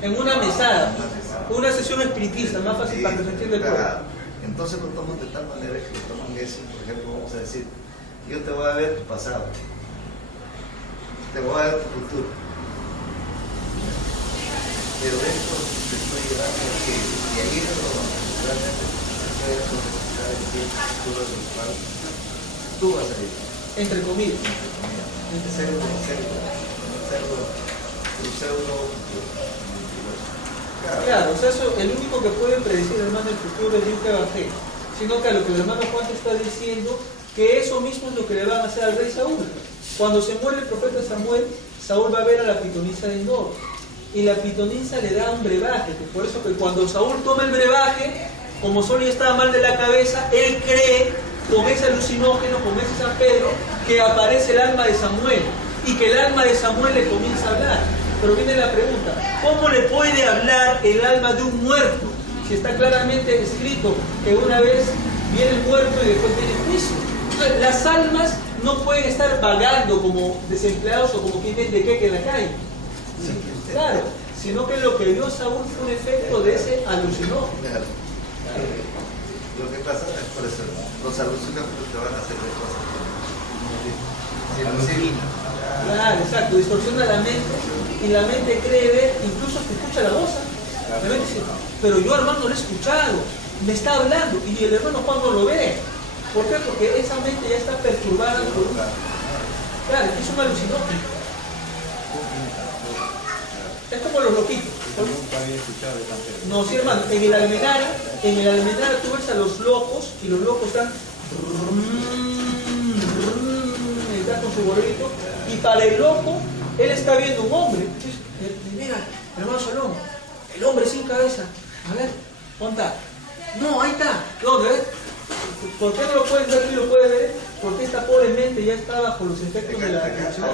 En una mesada, una sesión espiritista, más fácil para que se entienda el cuerpo. Claro. Entonces lo toman de tal manera que lo toman eso, por ejemplo, vamos a decir, yo te voy a ver tu pasado, te voy a ver tu futuro. Pero esto te estoy llevando a que de ahí realmente se puede profetizar el futuro de los cuales tú vas a ir. Entre comillas. Un pseudo Claro, o sea, eso, el único que puede predecir, hermano, el futuro es Dios que Evangelio. Sino que a lo que el hermano Juan te está diciendo, que eso mismo es lo que le van a hacer al rey Saúl. Cuando se muere el profeta Samuel, Saúl va a ver a la pitonisa de Endor. Y la pitonisa le da un brebaje, que por eso que cuando Saúl toma el brebaje, como Saúl ya estaba mal de la cabeza, él cree, con ese alucinógeno, con ese San Pedro, que aparece el alma de Samuel, y que el alma de Samuel le comienza a hablar. Pero viene la pregunta, ¿cómo le puede hablar el alma de un muerto? Si está claramente escrito que una vez viene el muerto y después viene el juicio. Entonces, las almas no pueden estar vagando como desempleados o como quien vende queque en la calle. Claro, sino que lo que vio Saúl fue un efecto de ese alucinógeno. Claro. Lo que pasa es por eso, los alucinógenos te van a hacer de cosas. Claro, exacto, distorsiona la mente y la mente cree ver, incluso que escucha la voz. La mente dice, pero yo, hermano, lo he escuchado, me está hablando, y el hermano Juan no lo ve. ¿Por qué? Porque esa mente ya está perturbada por un... Claro, es un alucinógeno. Es como los loquitos. Nunca había escuchado de San Pedro. No, sí, hermano, en el Almenara tú ves a los locos y los locos están está con su gorrito y para el loco él está viendo un hombre. Mira, hermano Salón, el hombre sin cabeza. A ver, ¿dónde está? No, ahí está. ¿Dónde ves? ¿Por qué no lo puedes ver y lo puede ver? Porque esta pobre mente ya está bajo los efectos de la atención.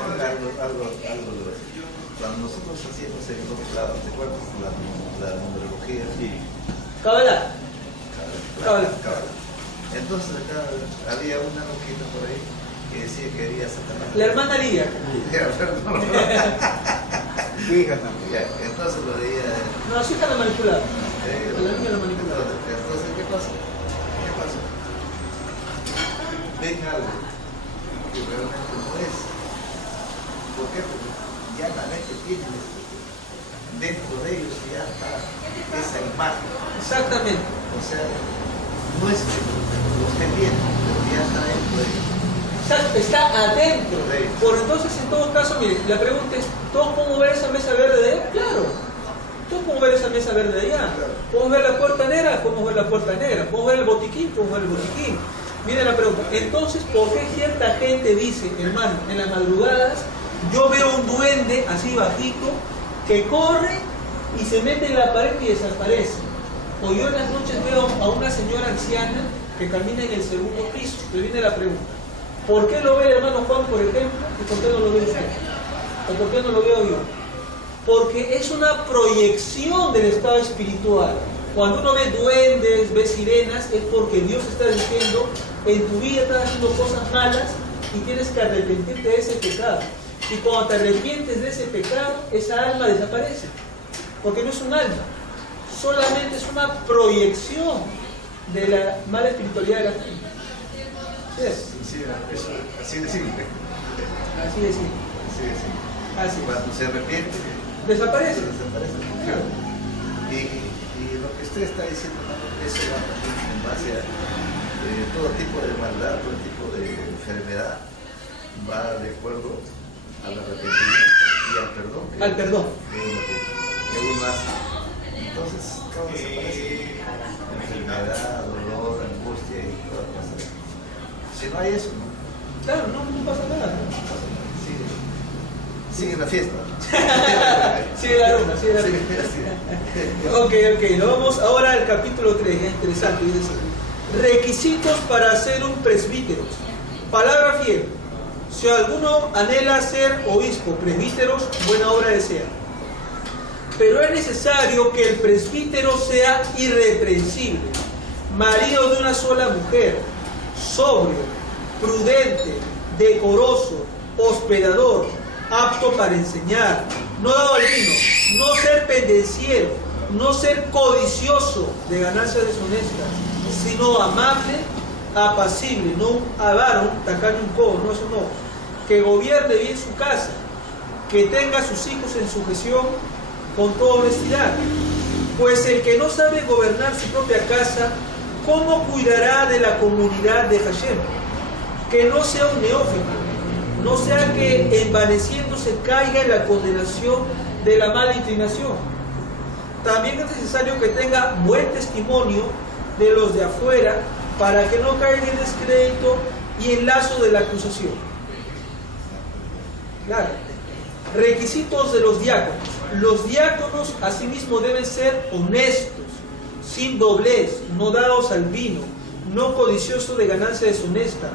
Cuando nosotros hacíamos el doctorado, ¿te acuerdas? La numerología. Sí. Cábala. Entonces acá había una loquita por ahí que decía que quería Satanás. La hermana Lidia. Hija también. Entonces lo veía. No, así está la manipulada. La niña la manipulada. Entonces, ¿qué pasó? Ven algo que realmente no es. ¿Por qué? Porque ya la mente tiene dentro de ellos ya está esa imagen. Exactamente. O sea, no es que lo estén viendo, pero ya está dentro de ellos. Está adentro. Por entonces, en todo caso, mire, la pregunta es, ¿todos podemos ver esa mesa verde de allá? Claro. Todos podemos ver esa mesa verde de allá. ¿Podemos ver la puerta negra? Podemos ver la puerta negra. ¿Podemos ver el botiquín? Podemos ver el botiquín. Mire la pregunta. Entonces, ¿por qué cierta gente dice, hermano, en las madrugadas, yo veo un duende así bajito, que corre y se mete en la pared y desaparece? O yo en las noches veo a una señora anciana que camina en el segundo piso. Le viene la pregunta. ¿Por qué lo ve el hermano Juan, por ejemplo, y por qué no lo ve usted? ¿O por qué no lo veo yo? Porque es una proyección del estado espiritual. Cuando uno ve duendes, ve sirenas, es porque Dios está diciendo, en tu vida estás haciendo cosas malas y tienes que arrepentirte de ese pecado. Y cuando te arrepientes de ese pecado, esa alma desaparece. Porque no es un alma, solamente es una proyección de la mala espiritualidad de la gente. Sí, eso, así de simple. Así de simple. Así. Cuando se arrepiente, desaparece. Claro. Y lo que usted está diciendo, eso va también en base a todo tipo de maldad, todo tipo de enfermedad, va de acuerdo al arrepentimiento y al perdón. Al perdón. Que uno hace. Entonces, todo desaparece. Enfermedad, dolor, angustia y todas las cosas. Si no hay eso, ¿no? Claro, no pasa nada. Sigue la fiesta. Sigue la luna, sigue la luna. Ok, nos vamos ahora al capítulo 3, es interesante. Dice así: requisitos para ser un presbítero. Palabra fiel. Si alguno anhela ser obispo, presbíteros, buena obra desea. Pero es necesario que el presbítero sea irreprensible, marido de una sola mujer, sobrio, prudente, decoroso, hospedador, apto para enseñar, no dado al vino, no ser pendenciero, no ser codicioso de ganancias deshonestas, sino amable, apacible, no avaro, tacaño un codo, no, eso no, que gobierne bien su casa, que tenga a sus hijos en sujeción con toda honestidad, pues el que no sabe gobernar su propia casa, ¿cómo cuidará de la comunidad de Hashem? Que no sea un neófito, no sea que envaneciéndose caiga en la condenación de la mala inclinación. También es necesario que tenga buen testimonio de los de afuera para que no caiga en descrédito y en lazo de la acusación. Claro. Requisitos de los diáconos. Los diáconos asimismo deben ser honestos, sin doblez, no dados al vino, no codiciosos de ganancia deshonesta,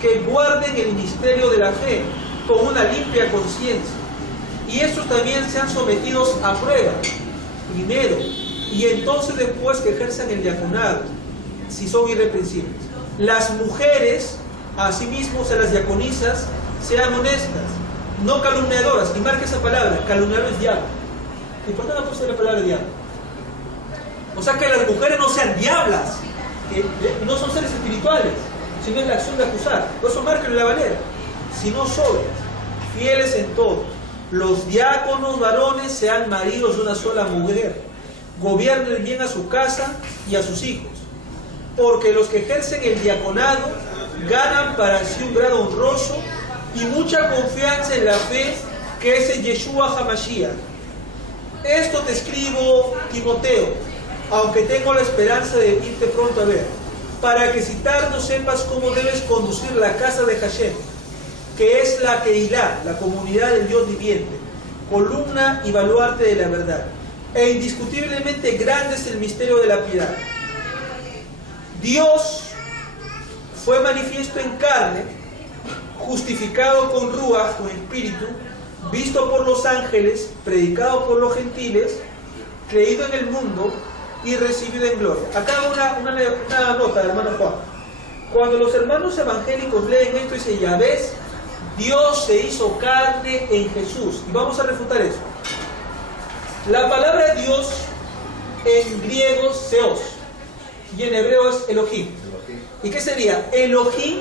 que guarden el misterio de la fe con una limpia conciencia. Y estos también sean sometidos a prueba, primero, y entonces después que ejerzan el diaconado, si son irreprensibles. Las mujeres, asimismo, o sea, las diaconisas, sean honestas, no calumniadoras. Y marca esa palabra, calumniador es diablo. ¿Y por qué no puse la palabra diablo? O sea, que las mujeres no sean diablas, que no son seres espirituales, sino es la acción de acusar. Por eso marca en la Valera. Sino sobrias, fieles en todo. Los diáconos varones sean maridos de una sola mujer, gobiernen bien a su casa y a sus hijos, porque los que ejercen el diaconado ganan para sí un grado honroso y mucha confianza en la fe que es en Yeshua HaMashiach. Esto te escribo, Timoteo, aunque tengo la esperanza de irte pronto a ver, para que si tardo sepas cómo debes conducir la casa de Hashem, que es la Keilah, la comunidad del Dios viviente, columna y baluarte de la verdad. E indiscutiblemente grande es el misterio de la piedad. Dios fue manifiesto en carne, justificado con Ruach, con espíritu, visto por los ángeles, predicado por los gentiles, creído en el mundo y recibido en gloria. Acá una nota, hermano Juan. Cuando los hermanos evangélicos leen esto, dice, ya ves, Dios se hizo carne en Jesús. Y vamos a refutar eso. La palabra Dios en griego es Theos y en hebreo es Elohim. ¿Y qué sería? Elohim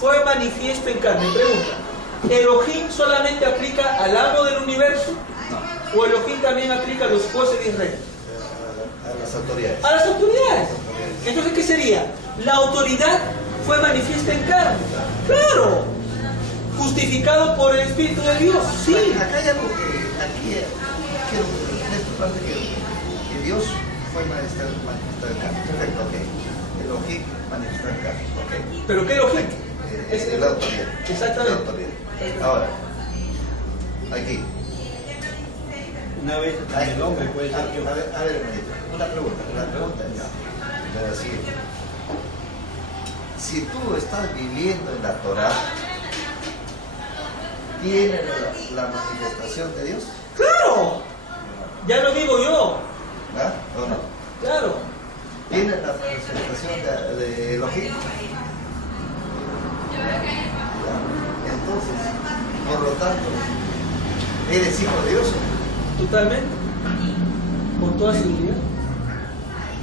fue manifiesto en carne. Pregunta, ¿Elohim solamente aplica al amo del universo? No. ¿O Elohim también aplica a los jueces de Israel? A las autoridades. A las autoridades. Entonces, ¿qué sería? La autoridad fue manifiesta en carne. ¡Claro! Justificado por el Espíritu de Dios. Sí. Acá hay algo que aquí quiero en esta parte que Dios fue manifestado en carne. Perfecto, ok. Elohim manifestado en carne. Ok. ¿Pero qué Elohim? Es la autoridad. Exactamente. La autoridad. Ahora, aquí. Una vez el hombre puede ser Dios. A ver, hermanito, una pregunta. La pregunta es la siguiente. Si tú estás viviendo en la Torah, ¿tiene la manifestación de Dios? ¡Claro! Ya lo digo yo. ¿Ah? ¿O no? Claro. ¿Tiene la manifestación de Elohim? Entonces, por lo tanto, ¿eres hijo de Dios? Totalmente. Con toda seguridad.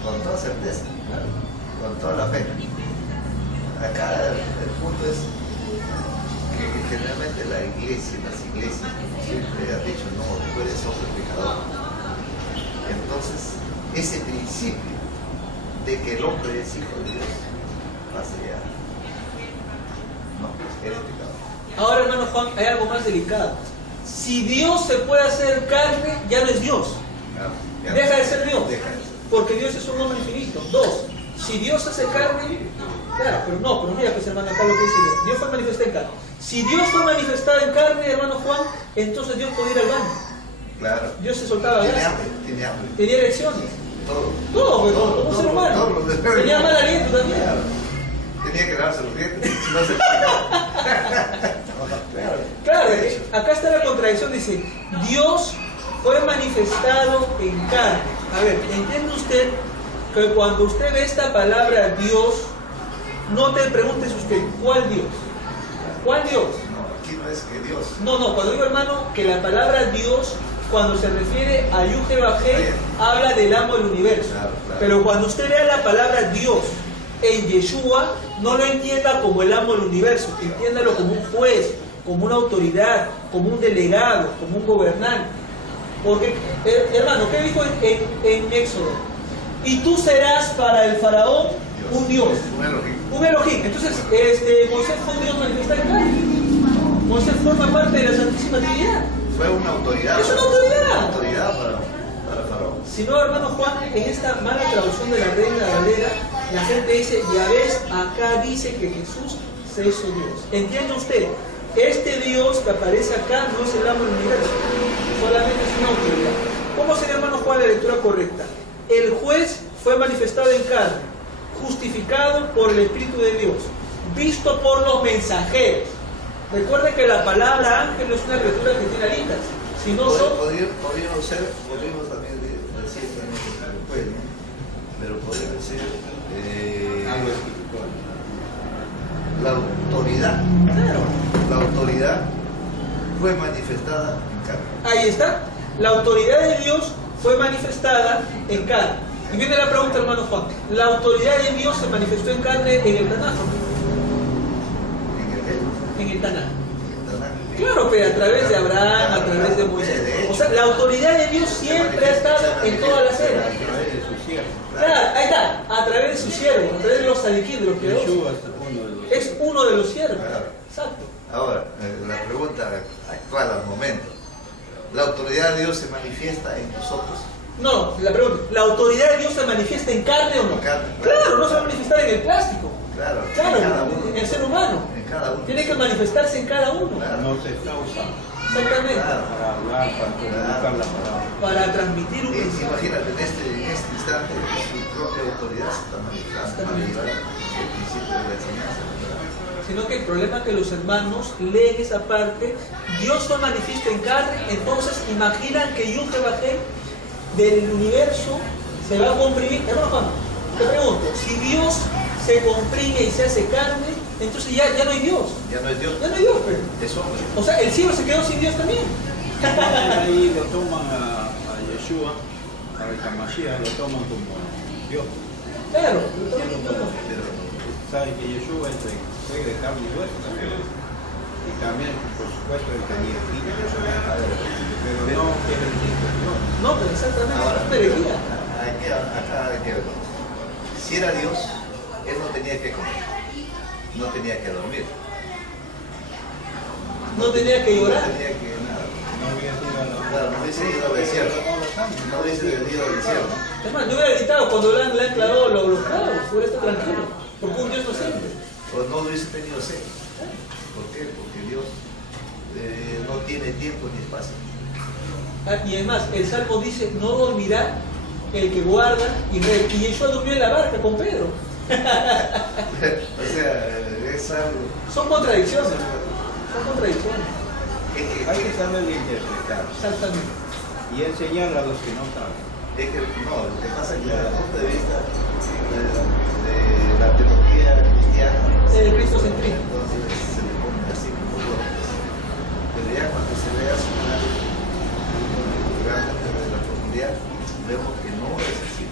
Con toda certeza, con toda la fe. Acá el punto es que generalmente las iglesias siempre han dicho, no, tú eres hombre pecador. Entonces, ese principio de que el hombre es hijo de Dios, más allá, no, eres pecador. Ahora, hermano Juan, hay algo más delicado. Si Dios se puede hacer carne, ya no es Dios. Deja de ser Dios. Porque Dios es un hombre infinito. Dos, si Dios hace carne, claro, pero mira, pues hermano, acá lo que dice Dios fue manifestado en carne. Si Dios fue manifestado en carne, hermano Juan, entonces Dios podía ir al baño. Claro. Dios se soltaba gas. Tiene hambre. Tenía erecciones. Todo, como un ser humano. Tenía mal aliento también. Tenía que lavarse los dientes, si no se Claro, acá está la contradicción, dice, Dios fue manifestado en carne. A ver, ¿entiende usted que cuando usted ve esta palabra Dios, no te preguntes usted, ¿cuál Dios? ¿Cuál Dios? No, aquí no es que Dios. No, cuando digo, hermano, que la palabra Dios, cuando se refiere a Yuhebajé, habla del amo del universo. Claro. Pero cuando usted vea la palabra Dios en Yeshua, no lo entienda como el amo del universo, entiéndalo como un juez, como una autoridad, como un delegado, como un gobernante. Porque, hermano, ¿qué dijo en Éxodo? Y tú serás para el faraón un Dios. Un Elohim. Entonces, Moisés fue un Dios manifestado en carne. Moisés forma parte de la Santísima Trinidad. Fue una autoridad. Es una autoridad. Una autoridad para faraón. Si no, hermano Juan, en esta mala traducción de la Reina Valera, la gente dice, ya ves, acá dice que Jesús se hizo Dios. ¿Entiende usted? Este Dios que aparece acá no es el amo del universo, solamente es una autoridad. ¿Cómo sería, hermano Juan, la lectura correcta? El juez fue manifestado en carne, justificado por el Espíritu de Dios, visto por los mensajeros. Recuerde que la palabra ángel no es una criatura que tiene alitas, sino son... Podríamos también decir, bueno, pero podría decir Algo espiritual. la autoridad. Claro. La autoridad fue manifestada en carne. Ahí está. La autoridad de Dios fue manifestada en carne. Y viene la pregunta, hermano Juan. ¿La autoridad de Dios se manifestó en carne en el Tanaj? En el Tanaj. Claro, pero a través de Abraham, a través de Moisés. O sea, la autoridad de Dios siempre ha estado en todas las eras. Claro, ahí está. A través de su siervo, a través de los sadiquín, de los creadores. Es uno de los siervos. Exacto. Ahora, la pregunta actual al momento. ¿La autoridad de Dios se manifiesta en nosotros? No, la pregunta, ¿la autoridad de Dios se manifiesta en carne o no? En carne, claro, no se va a manifestar en el plástico. Claro, Claro, en cada uno. en el ser humano. En cada uno. Tiene que manifestarse en cada uno. Claro. No se está usando Exactamente. Claro. para hablar, para comunicar la palabra. Para transmitir un mensaje. Imagínate, en este instante, su propia autoridad se está manifestando para llevar el principio de la enseñanza. Sino que el problema es que los hermanos leen esa parte, Dios no manifiesta en carne, entonces imaginan que Yud-Heh-Vah-Heh del universo se va a comprimir. Hermano Juan, te pregunto, si Dios se comprime y se hace carne, entonces ya no hay Dios. Ya no es Dios, Ya no hay Dios, pues. es hombre. O sea, el cielo se quedó sin Dios también. Ahí lo toman a Yeshua, a Mashiach, lo toman como Dios. Claro. Pero Saben que Yeshua es de carne y hueso también. Y también, por supuesto, él tenía espíritu. Pero no quiere decir que Dios. No, pero exactamente, ahora, es una herejía. acá hay que ver. Si era Dios, él no tenía que comer, no tenía que dormir, No tenía que llorar. no tenía que nada. No hubiera sido a la Claro, no hubiese ido al desierto, no hubiese ido al desierto. Es más, yo hubiera gritado cuando le han clavado los clavos, hubiera estado tranquilo, porque un Dios no siente. O no hubiese tenido sed. ¿Por qué? Porque Dios no tiene tiempo ni espacio. Y además, el Salmo dice, no dormirá el que guarda Israel. Y Yeshua durmió en la barca con Pedro. O sea, es algo. Son contradicciones. Son contradicciones. Hay que saber interpretar Exactamente. y enseñar a los que no saben. Es que no, lo que pasa es que desde el punto de vista de la teología cristiana, El cristocentrismo. entonces se le pone así como lógicos. Pero ya cuando se ve a su realmente desde la profundidad, vemos que no es así.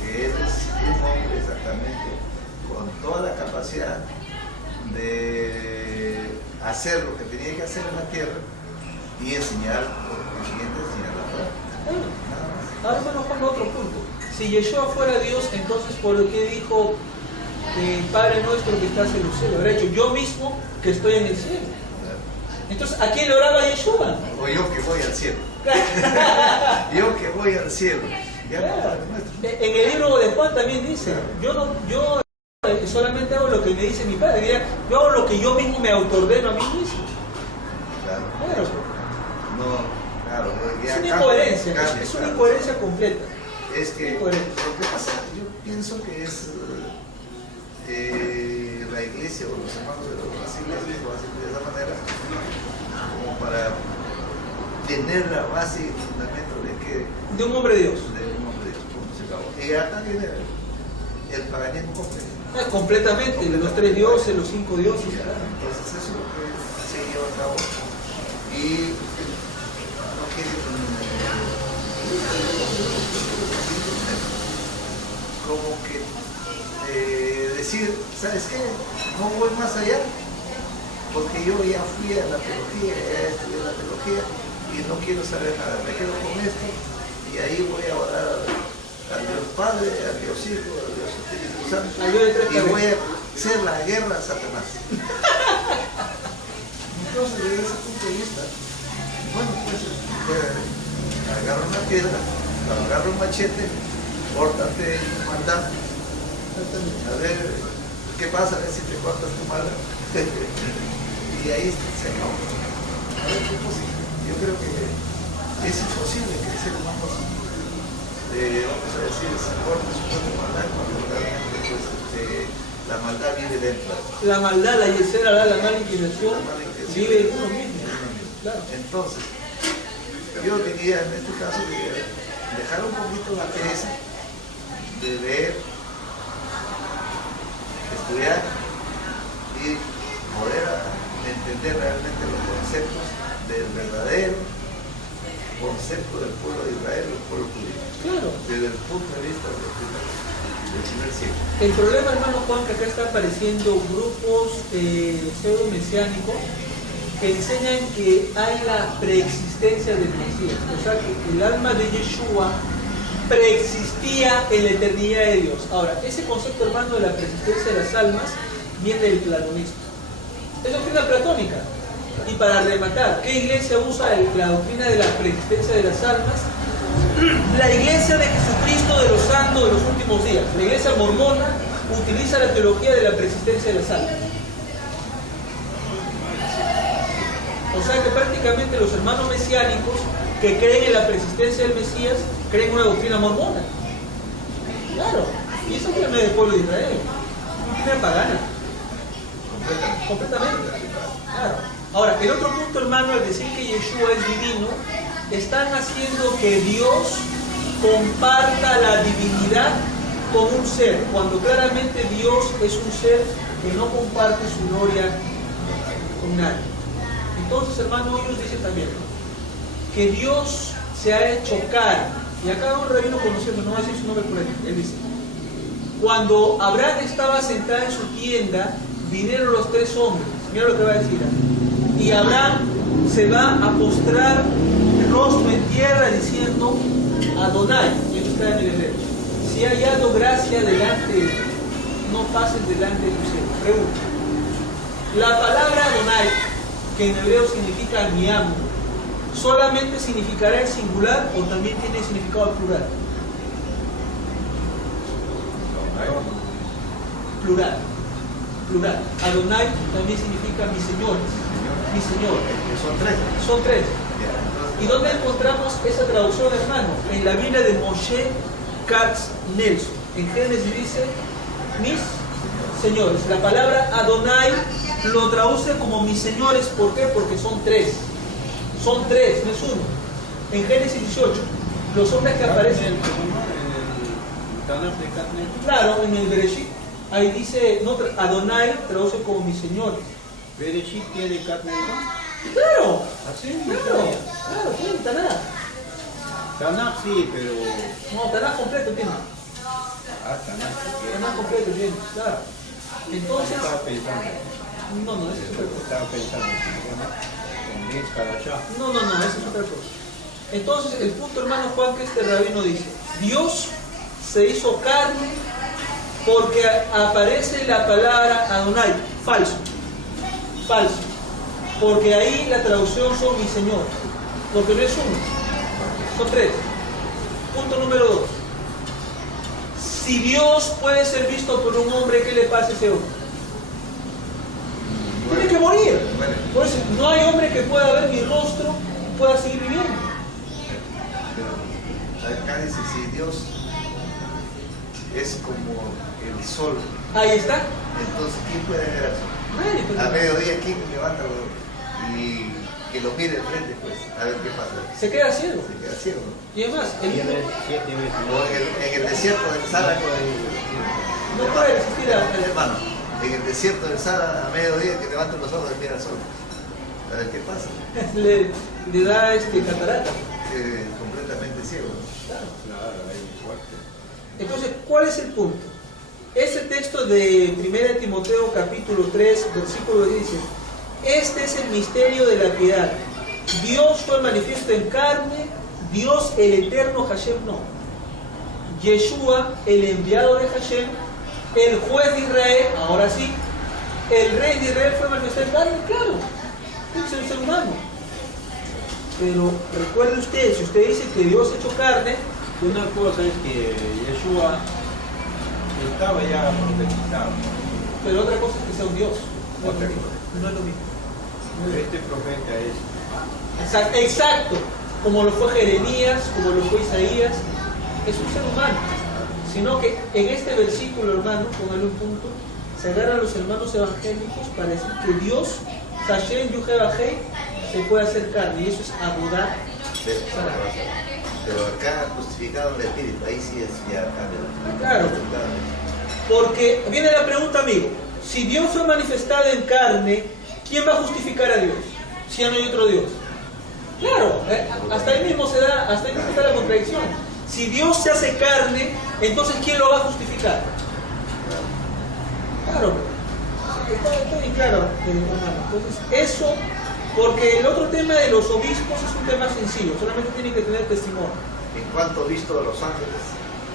Que él es un hombre exactamente con toda la capacidad de hacer lo que tenía que hacer en la tierra y enseñar, por consiguiente, enseñar la palabra. Nada más. Ahora hermano Juan, otro punto. Si Yeshua fuera Dios, entonces ¿por qué dijo Padre nuestro que estás en los cielos? Habrá dicho yo mismo que estoy en el cielo. Entonces, ¿a quién le oraba Yeshua? O yo que voy al cielo. Yo que voy al cielo. Ya no, Padre nuestro. En el libro de Juan también dice, yo solamente hago lo que me dice mi padre, yo hago lo que yo mismo me autoordeno a mí mismo. Claro. Claro, No, claro. es una incoherencia, Cambia, es una claro. incoherencia completa. Es que lo Incoherencia. que pasa, yo pienso que es la iglesia o los hermanos de las iglesias lo hacen de esa manera como para tener la base y el fundamento de que De un hombre de Dios. de un hombre de Dios, punto, se acabó. Y acá viene el paganismo completo. Completamente, los tres dioses, los cinco dioses. Claro. Entonces eso es lo que se lleva a cabo y no quiere como que decir, ¿sabes qué? No voy más allá porque yo ya fui a la teología, ya estudié la teología y no quiero saber nada, me quedo con esto y ahí voy a orar al Dios Padre, al Dios Hijo, al Dios Espíritu Santo y voy a hacer la guerra a Satanás. Entonces, desde ese punto de vista, bueno, pues agarra una piedra, agarra un machete, córtate y manda. A ver qué pasa, a ver si te cortas tu mala. Y ahí se acabó. A ver qué es posible. Yo creo que es imposible que el ser humano, vamos a decir, se corte su propia maldad cuando realmente pues, la maldad vive dentro. La maldad, la yesera, la mala inclinación, vive en uno mismo. Claro. Entonces, yo diría en este caso que dejar un poquito la pereza de leer, estudiar y poder entender realmente los conceptos del verdadero concepto del pueblo de Israel, el pueblo judío, Claro. desde el punto de vista del primer siglo. El problema, hermano Juan, que acá están apareciendo grupos pseudo-mesiánicos que enseñan que hay la preexistencia del Mesías. O sea, que el alma de Yeshua preexistía en la eternidad de Dios. Ahora, ese concepto, hermano, de la preexistencia de las almas viene del platonismo. Es doctrina platónica. Y para rematar, ¿qué iglesia usa la doctrina de la preexistencia de las almas? La iglesia de Jesucristo de los santos de los últimos días. La iglesia mormona utiliza la teología de la preexistencia de las almas. O sea que prácticamente los hermanos mesiánicos que creen en la preexistencia del Mesías creen en una doctrina mormona. Claro, y eso viene del pueblo de Israel, doctrina pagana. Completamente. Claro. Ahora, el otro punto, hermano, al decir que Yeshua es divino, están haciendo que Dios comparta la divinidad con un ser, cuando claramente Dios es un ser que no comparte su gloria con nadie. Entonces, hermano, ellos dicen también que Dios se ha hecho carne. Y acá un rabino conocido, no va a decir su nombre por él dice: cuando Abraham estaba sentado en su tienda, vinieron los tres hombres. Mira lo que va a decir. Y Abraham se va a postrar rostro en tierra diciendo: Adonai, y esto está en el hebreo, si hay hallado gracia delante de ti, no pases delante de tu siervo. Pregunta: la palabra Adonai, que en hebreo significa mi amo, ¿solamente significará en singular o también tiene significado plural? Plural. Plural. Adonai también significa mi Señor. Mi Señor. Son tres. Son tres. ¿Y dónde encontramos esa traducción, hermano? En la Biblia de Moshe Katz Nelson. En Génesis dice: mis señores. La palabra Adonai lo traduce como mis señores. ¿Por qué? Porque son tres. Son tres, no es uno. En Génesis 18, los hombres que aparecen. Claro, en el Bereshit. Ahí dice, no, Adonai traduce como mis señores. ¿Bereshit tiene Katnel? Claro. ¿Así? Claro, tiene Tanakh. Tanakh sí, pero... No, Tanakh completo tiene. Tanakh. Tanakh completo tiene, claro. Entonces... Estaba pensando. No, eso es otra cosa. Estaba pensando. En Liz Karashá. No, eso es otra cosa. Entonces, el punto, hermano Juan, que este rabino dice: Dios se hizo carne porque aparece la palabra Adonai. Falso. Porque ahí la traducción son mi Señor. Porque no es uno, son tres. Punto número 2. Si Dios puede ser visto por un hombre, ¿qué le pasa a ese hombre? Tiene que morir. Por eso no hay hombre que pueda ver mi rostro y pueda seguir viviendo. Pero acá dice: si Dios es como el sol, Ahí está. entonces ¿quién puede ver al sol? Nadie puede A ver. mediodía, ¿quién levanta y que lo mire de frente, pues, a ver qué pasa? Se queda ciego. Se queda ciego, ¿no? Y además, O en el desierto del Sahara, no puede resistir hermano, en el desierto del Sahara, a mediodía, que levanten los ojos y mira al sol. A ver qué pasa. le da catarata. Completamente ciego, ¿no? Claro, ahí fuerte. Entonces, ¿cuál es el punto? Ese texto de 1 Timoteo capítulo 3, versículo 10 dice: este es el misterio de la piedad. Dios fue manifiesto en carne, Dios el eterno Hashem no. Yeshua, el enviado de Hashem, el juez de Israel, ahora sí, el rey de Israel fue manifestado en carne, claro, es el ser humano. Pero recuerde usted, si usted dice que Dios hecho carne, Una cosa es que Yeshua estaba ya profetizado. pero otra cosa es que sea un Dios. No es Otra lo mismo. cosa. No es lo mismo. Este profeta es... Exacto, como lo fue Jeremías, como lo fue Isaías, es un ser humano. Sino que en este versículo, hermano, póngale un punto, se agarran los hermanos evangélicos para decir que Dios, Hashem Yuhebahei, se puede hacer carne, y eso es abudá. Pero acá justificado en el espíritu, ahí sí es ya cambia. Claro. Porque viene la pregunta, amigo, si Dios fue manifestado en carne, ¿quién va a justificar a Dios? Si ya no hay otro Dios. Claro, hasta ahí mismo está la contradicción. Si Dios se hace carne, entonces ¿quién lo va a justificar? Claro, está bien claro, hermano. Entonces, eso, porque el otro tema de los obispos es un tema sencillo, solamente tienen que tener testimonio. En cuanto visto de los ángeles.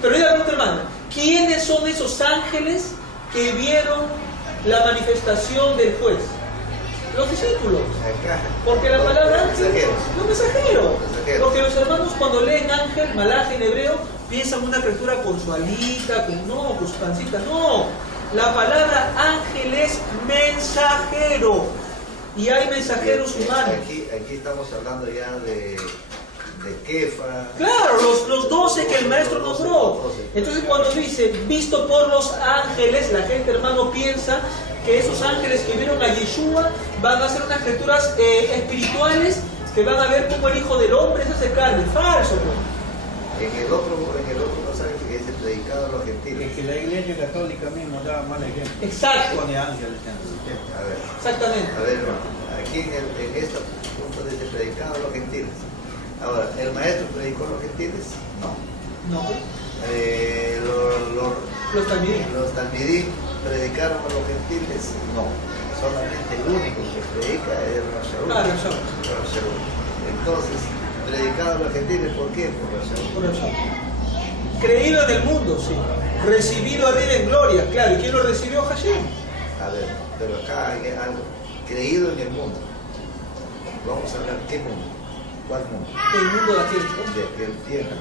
Pero yo le pregunto, hermano, ¿quiénes son esos ángeles que vieron la manifestación del juez? Los discípulos. Acá. Porque la palabra ángel, Mensajeros. los mensajeros. Mensajeros. Porque los hermanos cuando leen ángel, malaj en hebreo, piensan una criatura con su alita, con su pancita. No, la palabra ángel es mensajero. Y hay mensajeros humanos. Aquí estamos hablando ya de Kefa. Claro, los 12 que el maestro nombró. Entonces cuando dice, visto por los ángeles, la gente, hermano, piensa que esos ángeles que vieron a Yeshua van a ser unas criaturas espirituales que van a ver como el Hijo del Hombre se hace carne. Falso, pues. En el otro pasaje que dice predicado a los gentiles. Es que la Iglesia Católica mismo da mal ejemplo. Exacto. Pone ángeles en el templo. A ver. Exactamente. A ver, hermano, aquí en esta punto dice predicado a los gentiles. Ahora, ¿el maestro predicó a los gentiles? No. No. Los talmidim predicaron a los gentiles, no. Solamente el único que predica es Rashaul. Rashaul. Entonces, predicado a los gentiles, ¿por qué? Por Rashaul. Creído en el mundo, sí. Recibido arriba en gloria, claro. ¿Y quién lo recibió? Hashem. A ver, pero acá hay algo. Creído en el mundo. Vamos a hablar, ¿qué mundo? ¿Cuál mundo? El mundo de aquel. De aquel tiempo.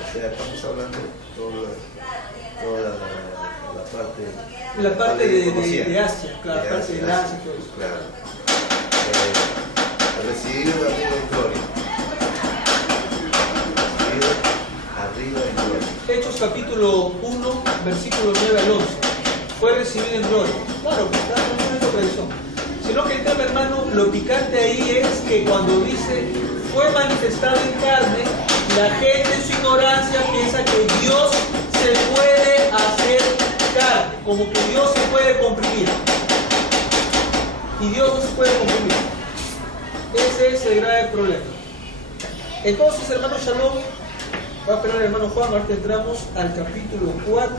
O sea, estamos hablando de toda la parte de Asia, claro, la parte de Asia. Claro. Recibido arriba en gloria. Recibido arriba en gloria. Hechos capítulo 1, versículo 9 al 11. Fue recibido en gloria. Claro, está en esta tradición. Sino que el tema, hermano, lo picante ahí es que cuando dice fue manifestado en carne, la gente en su ignorancia piensa que Dios se puede hacer carne, como que Dios se puede comprimir. Y Dios no se puede comprimir. Ese es el grave problema. Entonces, hermano Shalom, va a esperar el hermano Juan, ahorita entramos al capítulo 4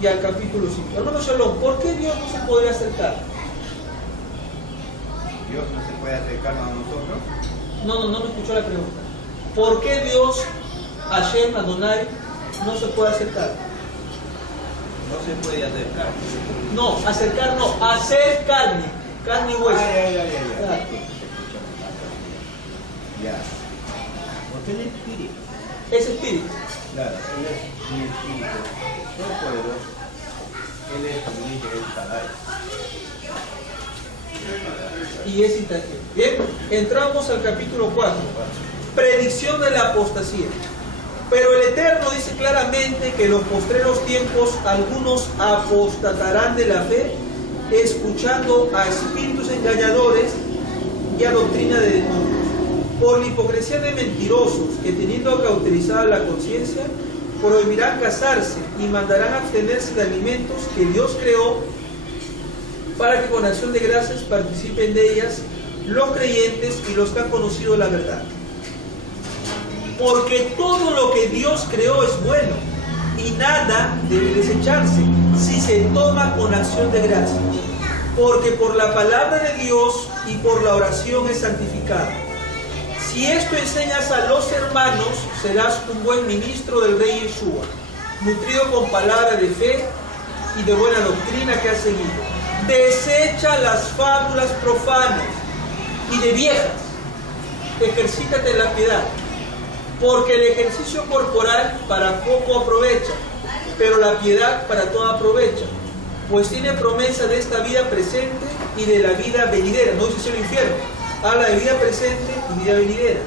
y al capítulo 5. Hermano Shalom, ¿por qué Dios no se podría hacer carne? Dios no se puede acercarnos a nosotros. No me escuchó la pregunta. ¿Por qué Dios, Hashem, Adonai, no se puede acercar? No se puede acercar. No, acercar no, hacer carne, carne y hueso. Claro. Ya. Porque el espíritu. Es espíritu. Claro, él es mi espíritu. No puedo. Él es el Shaddai. Y es intangible. Bien, entramos al capítulo 4. Predicción de la apostasía. Pero el Eterno dice claramente que en los postreros tiempos algunos apostatarán de la fe, escuchando a espíritus engañadores y a doctrina de demonios, por la hipocresía de mentirosos que, teniendo cauterizada la conciencia, prohibirán casarse y mandarán abstenerse de alimentos que Dios creó, para que con acción de gracias participen de ellas los creyentes y los que han conocido la verdad. Porque todo lo que Dios creó es bueno, y nada debe desecharse si se toma con acción de gracias. Porque por la palabra de Dios y por la oración es santificado. Si esto enseñas a los hermanos, serás un buen ministro del Rey Yeshua, nutrido con palabra de fe y de buena doctrina que has seguido. Desecha las fábulas profanas y de viejas. Ejercítate en la piedad, porque el ejercicio corporal para poco aprovecha, pero la piedad para todo aprovecha, pues tiene promesa de esta vida presente y de la vida venidera. No dice cielo e infierno, habla de vida presente y vida venidera.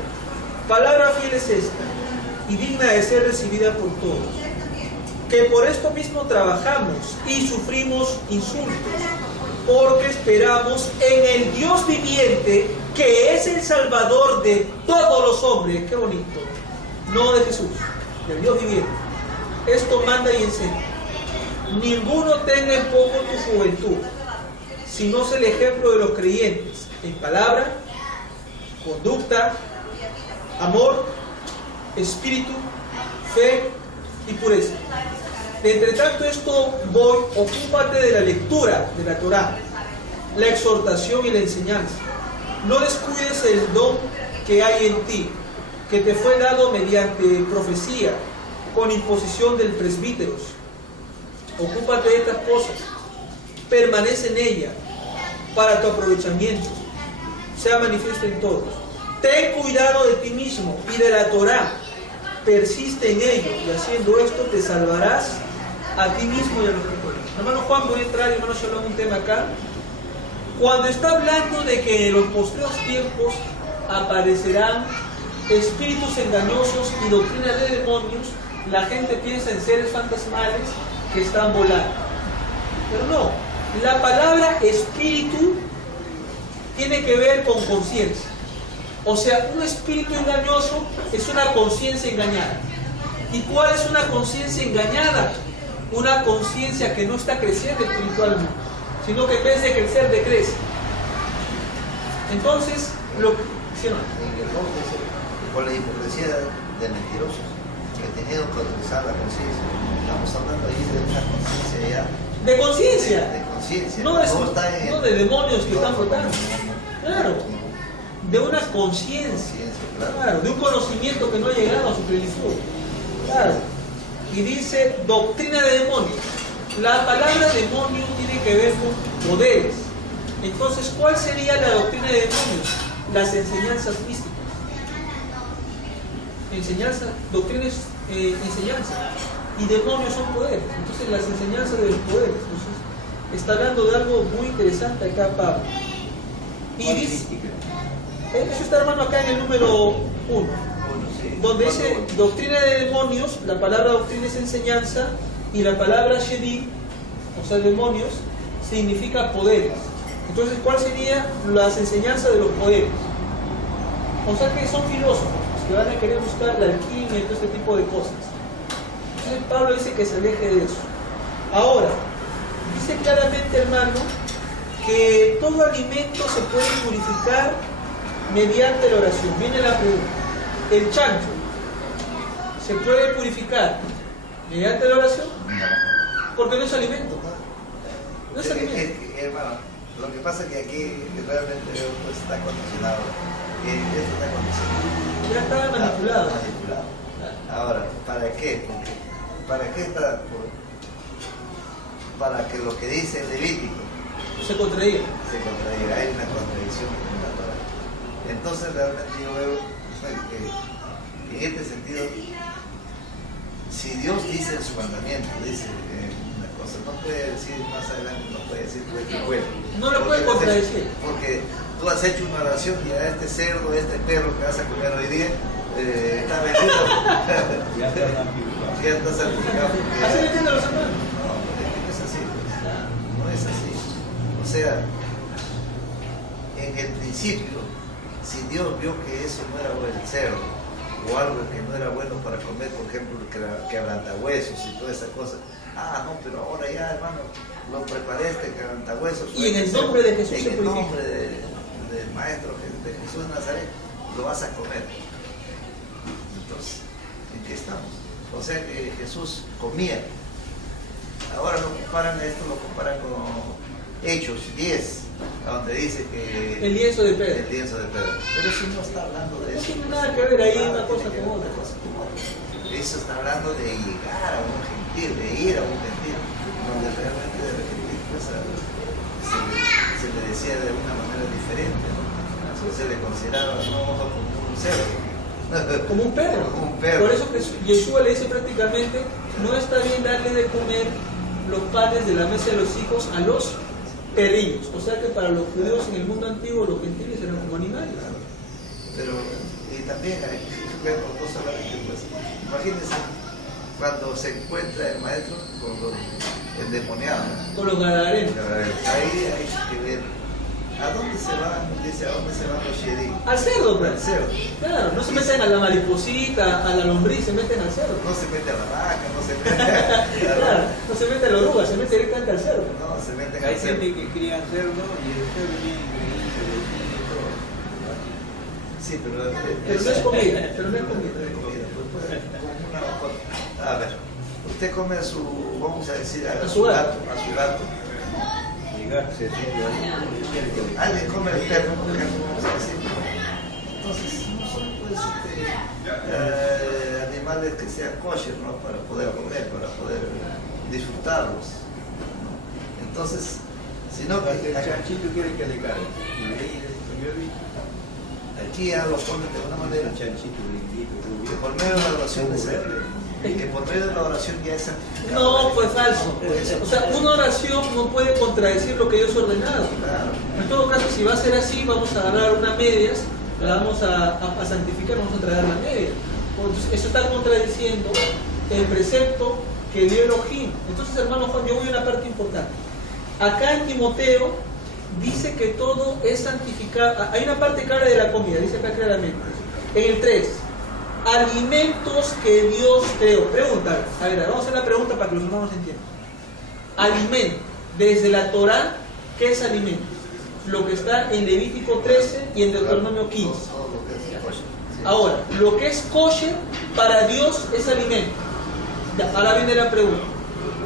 Palabra fiel es esta, y digna de ser recibida por todos, que por esto mismo trabajamos y sufrimos insultos, porque esperamos en el Dios viviente, que es el Salvador de todos los hombres. Qué bonito. No de Jesús, del Dios viviente. Esto manda y enseña. Ninguno tenga en poco tu juventud, sino es el ejemplo de los creyentes, en palabra, conducta, amor, espíritu, fe y pureza. Entre tanto esto voy, ocúpate de la lectura de la Torá, la exhortación y la enseñanza. No descuides el don que hay en ti, que te fue dado mediante profecía, con imposición del presbíteros. Ocúpate de estas cosas, permanece en ella, para tu aprovechamiento, sea manifiesto en todos. Ten cuidado de ti mismo y de la Torá, persiste en ello, y haciendo esto te salvarás a ti mismo y a los que pueden. Hermano Juan, voy a entrar, hermano Shalom, un tema acá. Cuando está hablando de que en los postreros tiempos aparecerán espíritus engañosos y doctrina de demonios, la gente piensa en seres fantasmales que están volando. Pero no, la palabra espíritu tiene que ver con conciencia. O sea, un espíritu engañoso es una conciencia engañada. ¿Y cuál es una conciencia engañada? Una conciencia que no está creciendo espiritualmente, sino que en vez de crecer, decrece. Entonces, ¿sí o no? Con la hipocresía de mentirosos que tenían que utilizar la conciencia. Estamos hablando ahí de una conciencia ya. De conciencia. De conciencia. No de demonios que están flotando. Claro. De una conciencia. Claro. De un conocimiento que no ha llegado a su plenitud. Claro. Y dice doctrina de demonios. La palabra demonio tiene que ver con poderes. Entonces, ¿cuál sería la doctrina de demonios? Las enseñanzas místicas. Doctrina es enseñanza. Y demonios son poderes. Entonces, las enseñanzas de los poderes. Entonces, está hablando de algo muy interesante acá, Pablo. Y dice, eso está, hermano, acá en el número 1. Donde dice doctrina de demonios, la palabra doctrina es enseñanza, y la palabra shedim, o sea, demonios, significa poderes. Entonces, ¿cuáles serían las enseñanzas de los poderes? O sea, que son filósofos que van a querer buscar la alquimia y todo este tipo de cosas. Entonces, Pablo dice que se aleje de eso. Ahora, dice claramente, hermano, que todo alimento se puede purificar mediante la oración. Viene la pregunta. ¿El chancho se puede purificar mediante la oración? Porque no es alimento. No es alimento. Hermano, lo que pasa es que aquí realmente pues, está condicionado. Esto está condicionado. Ya está manipulado. Ahora, ¿para qué? ¿Para qué está? Para que lo que dice el Levítico se contradiga. Hay una contradicción en la Torah. Entonces realmente yo veo que en este sentido, si Dios dice en su mandamiento, dice una cosa, no puede decir más adelante, no puede decir que bueno. No lo puede contradecir. Porque tú has hecho una oración y a este cerdo, este perro que vas a comer hoy día, está bendito. Ya está santificado. ¿Así le entienden los hermanos? No es así. No es así. O sea, en el principio, si Dios vio que eso no era bueno, el cerdo, o algo que no era bueno para comer, por ejemplo, quebrantahuesos y toda esa cosa, no, pero ahora ya, hermano, lo preparé este quebrantahuesos. Y en el nombre de Jesús se purifica. En el nombre del Maestro de Jesús de Nazaret, lo vas a comer. Entonces, ¿en qué estamos? O sea que Jesús comía. Ahora lo comparan con Hechos 10, donde dice que el lienzo de Pedro. El lienzo de Pedro. Pero eso no está hablando de eso. No tiene nada que ver ahí una cosa con otra. Eso está hablando de llegar a un gentil, de ir a un gentil, donde realmente de repente pues, se le decía de una manera diferente, ¿no? Se le consideraba no como un cerdo. Como un perro. Como un perro. Por eso que Yeshua le dice prácticamente, no está bien darle de comer los panes de la mesa de los hijos a los perrillos. O sea que para los judíos en el mundo antiguo los gentiles eran como animales. Pero y también hay no solamente pues, imagínense cuando se encuentra el maestro con los endemoniados. Con los gadarenos. Ahí hay que ver a dónde se van, dice a dónde se van los shedim. Al cerdo, pues. Al cerdo. Claro, no se meten a la mariposita, a la lombriz, se meten al cerdo. No se mete a la vaca, no se mete a claro, no se mete a la oruga, se mete directamente al cerdo. No, se mete al Hay cerdo. gente que cría cerdo y el cerdo viene increíble y todo. Sí, pero no es comida, pero no es comida. A ver, usted come a su, vamos a decir, a su gato. Alguien come el perro, por ejemplo, vamos a decir. Entonces, no son pues, animales que sean kosher, ¿no? Para poder comer, para poder disfrutarlos, ¿no? Entonces, Sino que El chanchito quiere que le cargue. Y ahí yo he visto. aquí ya lo ponen de una manera El chanchito lindito, que rubio. por medio de la oración que por medio de la oración ya es santificado. No, pues falso. O sea, una oración no puede contradecir lo que Dios ha ordenado. Claro. En todo caso, si va a ser así, vamos a agarrar unas medias, la vamos a santificar, vamos a traer las medias. Entonces, eso está contradiciendo el precepto que dio Elohim. Entonces, hermano Juan, yo voy a una parte importante. Acá en Timoteo dice que todo es santificado. Hay una parte clara de la comida, dice acá claramente. En el 3, alimentos que Dios creó. Pregunta, a ver, vamos a hacer la pregunta para que los hermanos entiendan. Alimento, desde la Torá, ¿qué es alimento? Lo que está en Levítico 13 y en Deuteronomio 15. Todo lo que es kosher. Sí. Ahora, lo que es kosher para Dios es alimento. Ya, ahora viene la pregunta.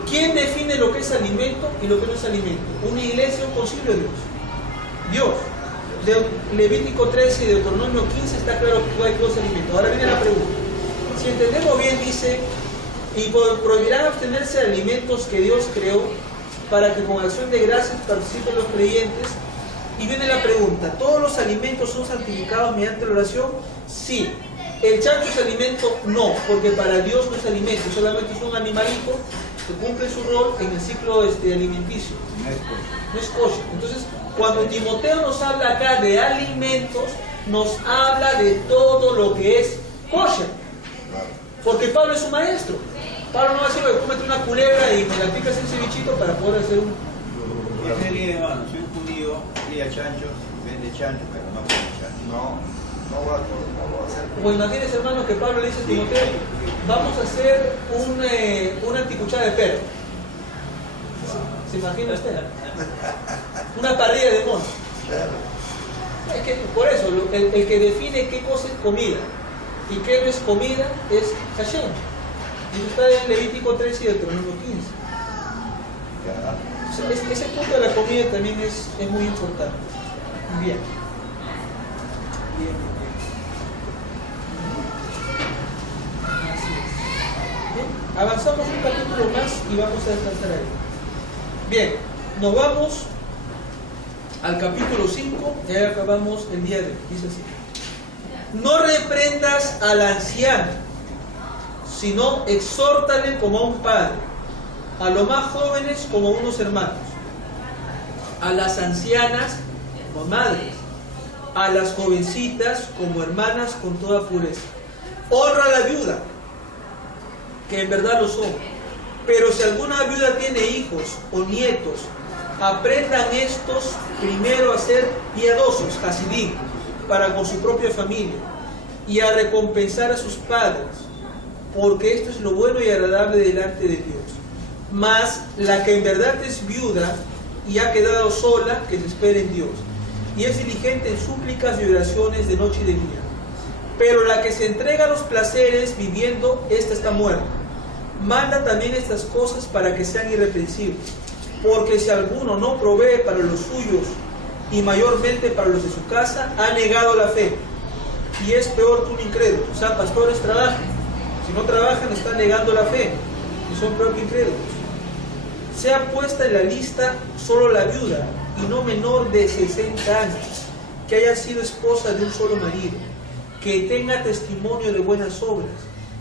¿Quién define lo que es alimento y lo que no es alimento? ¿Una iglesia o un concilio de Dios? Dios. De Levítico 13 y Deuteronomio 15 está claro que hay dos alimentos. Ahora viene la pregunta. Si entendemos bien, dice, y prohibirán abstenerse de alimentos que Dios creó para que con acción de gracias participen los creyentes. Y viene la pregunta, ¿todos los alimentos son santificados mediante la oración? Sí. ¿El chancho es alimento? No, porque para Dios no es alimento, solamente es un animalito que cumple su rol en el ciclo alimenticio. No es kosher. Entonces, cuando Timoteo nos habla acá de alimentos, nos habla de todo lo que es kosher. Porque Pablo es un maestro. Pablo no va a decir, cómete una culebra y me la picas en cevichito para poder hacer un... Hermano, soy un judío, cría chanchos, vende chanchos, pero no come chanchos. No va a hacer. Pues imagínense, hermano, que Pablo le dice a Timoteo, vamos a hacer una anticuchada de perro. ¿Se imagina usted? Una parrilla de mono. Claro. Es que por eso, el que define qué cosa es comida y qué no es comida es Hashem. Y está en Levítico 13 y Deuteronomio 15. O sea, ese punto de la comida también es muy importante. Bien. Así es. Bien. Avanzamos un capítulo más y vamos a descansar ahí. Bien, nos vamos al capítulo 5 y ahí acabamos el día de hoy. Dice así: no reprendas al anciano, sino exhórtale como a un padre, a los más jóvenes como unos hermanos, a las ancianas como madres, a las jovencitas como hermanas con toda pureza. Honra a la viuda, que en verdad lo son. Pero si alguna viuda tiene hijos o nietos, aprendan estos primero a ser piadosos, hasidim, para con su propia familia, y a recompensar a sus padres, porque esto es lo bueno y agradable delante de Dios. Mas la que en verdad es viuda y ha quedado sola, que se espere en Dios, y es diligente en súplicas y oraciones de noche y de día. Pero la que se entrega a los placeres viviendo, esta está muerta. Manda también estas cosas para que sean irreprensibles, porque si alguno no provee para los suyos y mayormente para los de su casa, ha negado la fe y es peor que un incrédulo. O sea, pastores trabajan, si no trabajan están negando la fe y son peor que incrédulos. Sea puesta en la lista solo la viuda y no menor de 60 años, que haya sido esposa de un solo marido, que tenga testimonio de buenas obras,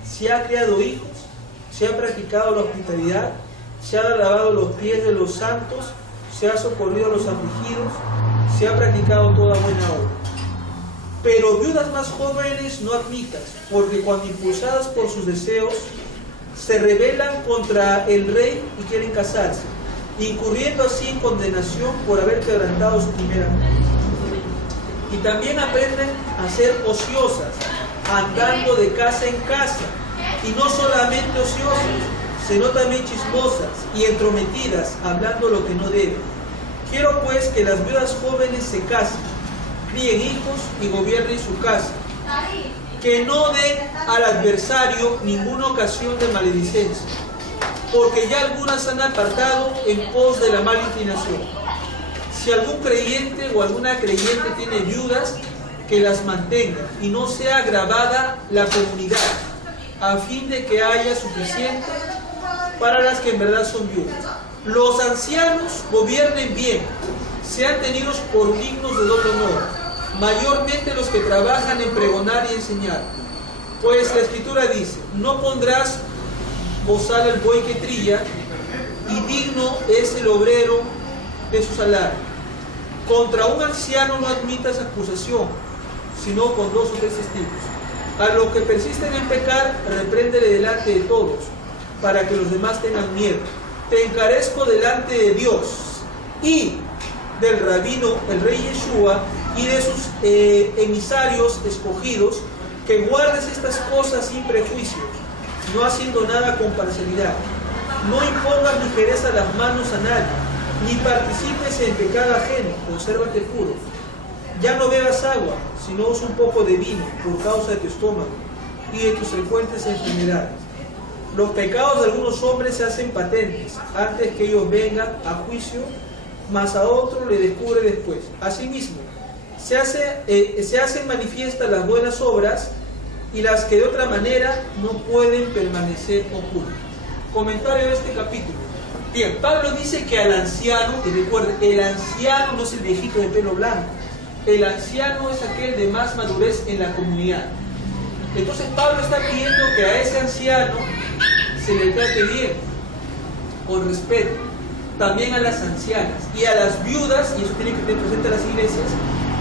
si ha criado hijos, se ha practicado la hospitalidad, se ha lavado los pies de los santos, se ha socorrido a los afligidos, se ha practicado toda buena obra. Pero viudas más jóvenes no admitas, porque cuando impulsadas por sus deseos, se rebelan contra el rey y quieren casarse, incurriendo así en condenación por haber quebrantado su primera mujer. Y también aprenden a ser ociosas, andando de casa en casa, y no solamente ociosas, sino también chismosas y entrometidas, hablando lo que no deben. Quiero pues que las viudas jóvenes se casen, críen hijos y gobiernen su casa, que no den al adversario ninguna ocasión de maledicencia, porque ya algunas han apartado en pos de la mala inclinación. Si algún creyente o alguna creyente tiene viudas, que las mantenga y no sea agravada la comunidad, a fin de que haya suficiente para las que en verdad son viudas. Los ancianos gobiernen bien, sean tenidos por dignos de doble honor, mayormente los que trabajan en pregonar y enseñar. Pues la Escritura dice, no pondrás bozal al buey que trilla, y digno es el obrero de su salario. Contra un anciano no admitas acusación, sino con 2 o 3 testigos. A los que persisten en pecar, repréndele delante de todos, para que los demás tengan miedo. Te encarezco delante de Dios y del rabino, el rey Yeshua, y de sus emisarios escogidos, que guardes estas cosas sin prejuicios, no haciendo nada con parcialidad. No impongas ligereza las manos a nadie, ni participes en pecado ajeno, consérvate puro. Ya no bebas agua, sino usa un poco de vino, por causa de tu estómago y de tus frecuentes enfermedades. Los pecados de algunos hombres se hacen patentes, antes que ellos vengan a juicio, mas a otro le descubre después. Asimismo, se hacen manifiestas las buenas obras y las que de otra manera no pueden permanecer ocultas. Comentario de este capítulo. Bien, Pablo dice que al anciano, y recuerden, el anciano no es el viejito de pelo blanco, el anciano es aquel de más madurez en la comunidad. Entonces Pablo está pidiendo que a ese anciano se le trate bien, con respeto, también a las ancianas y a las viudas, y eso tiene que tener presente a las iglesias,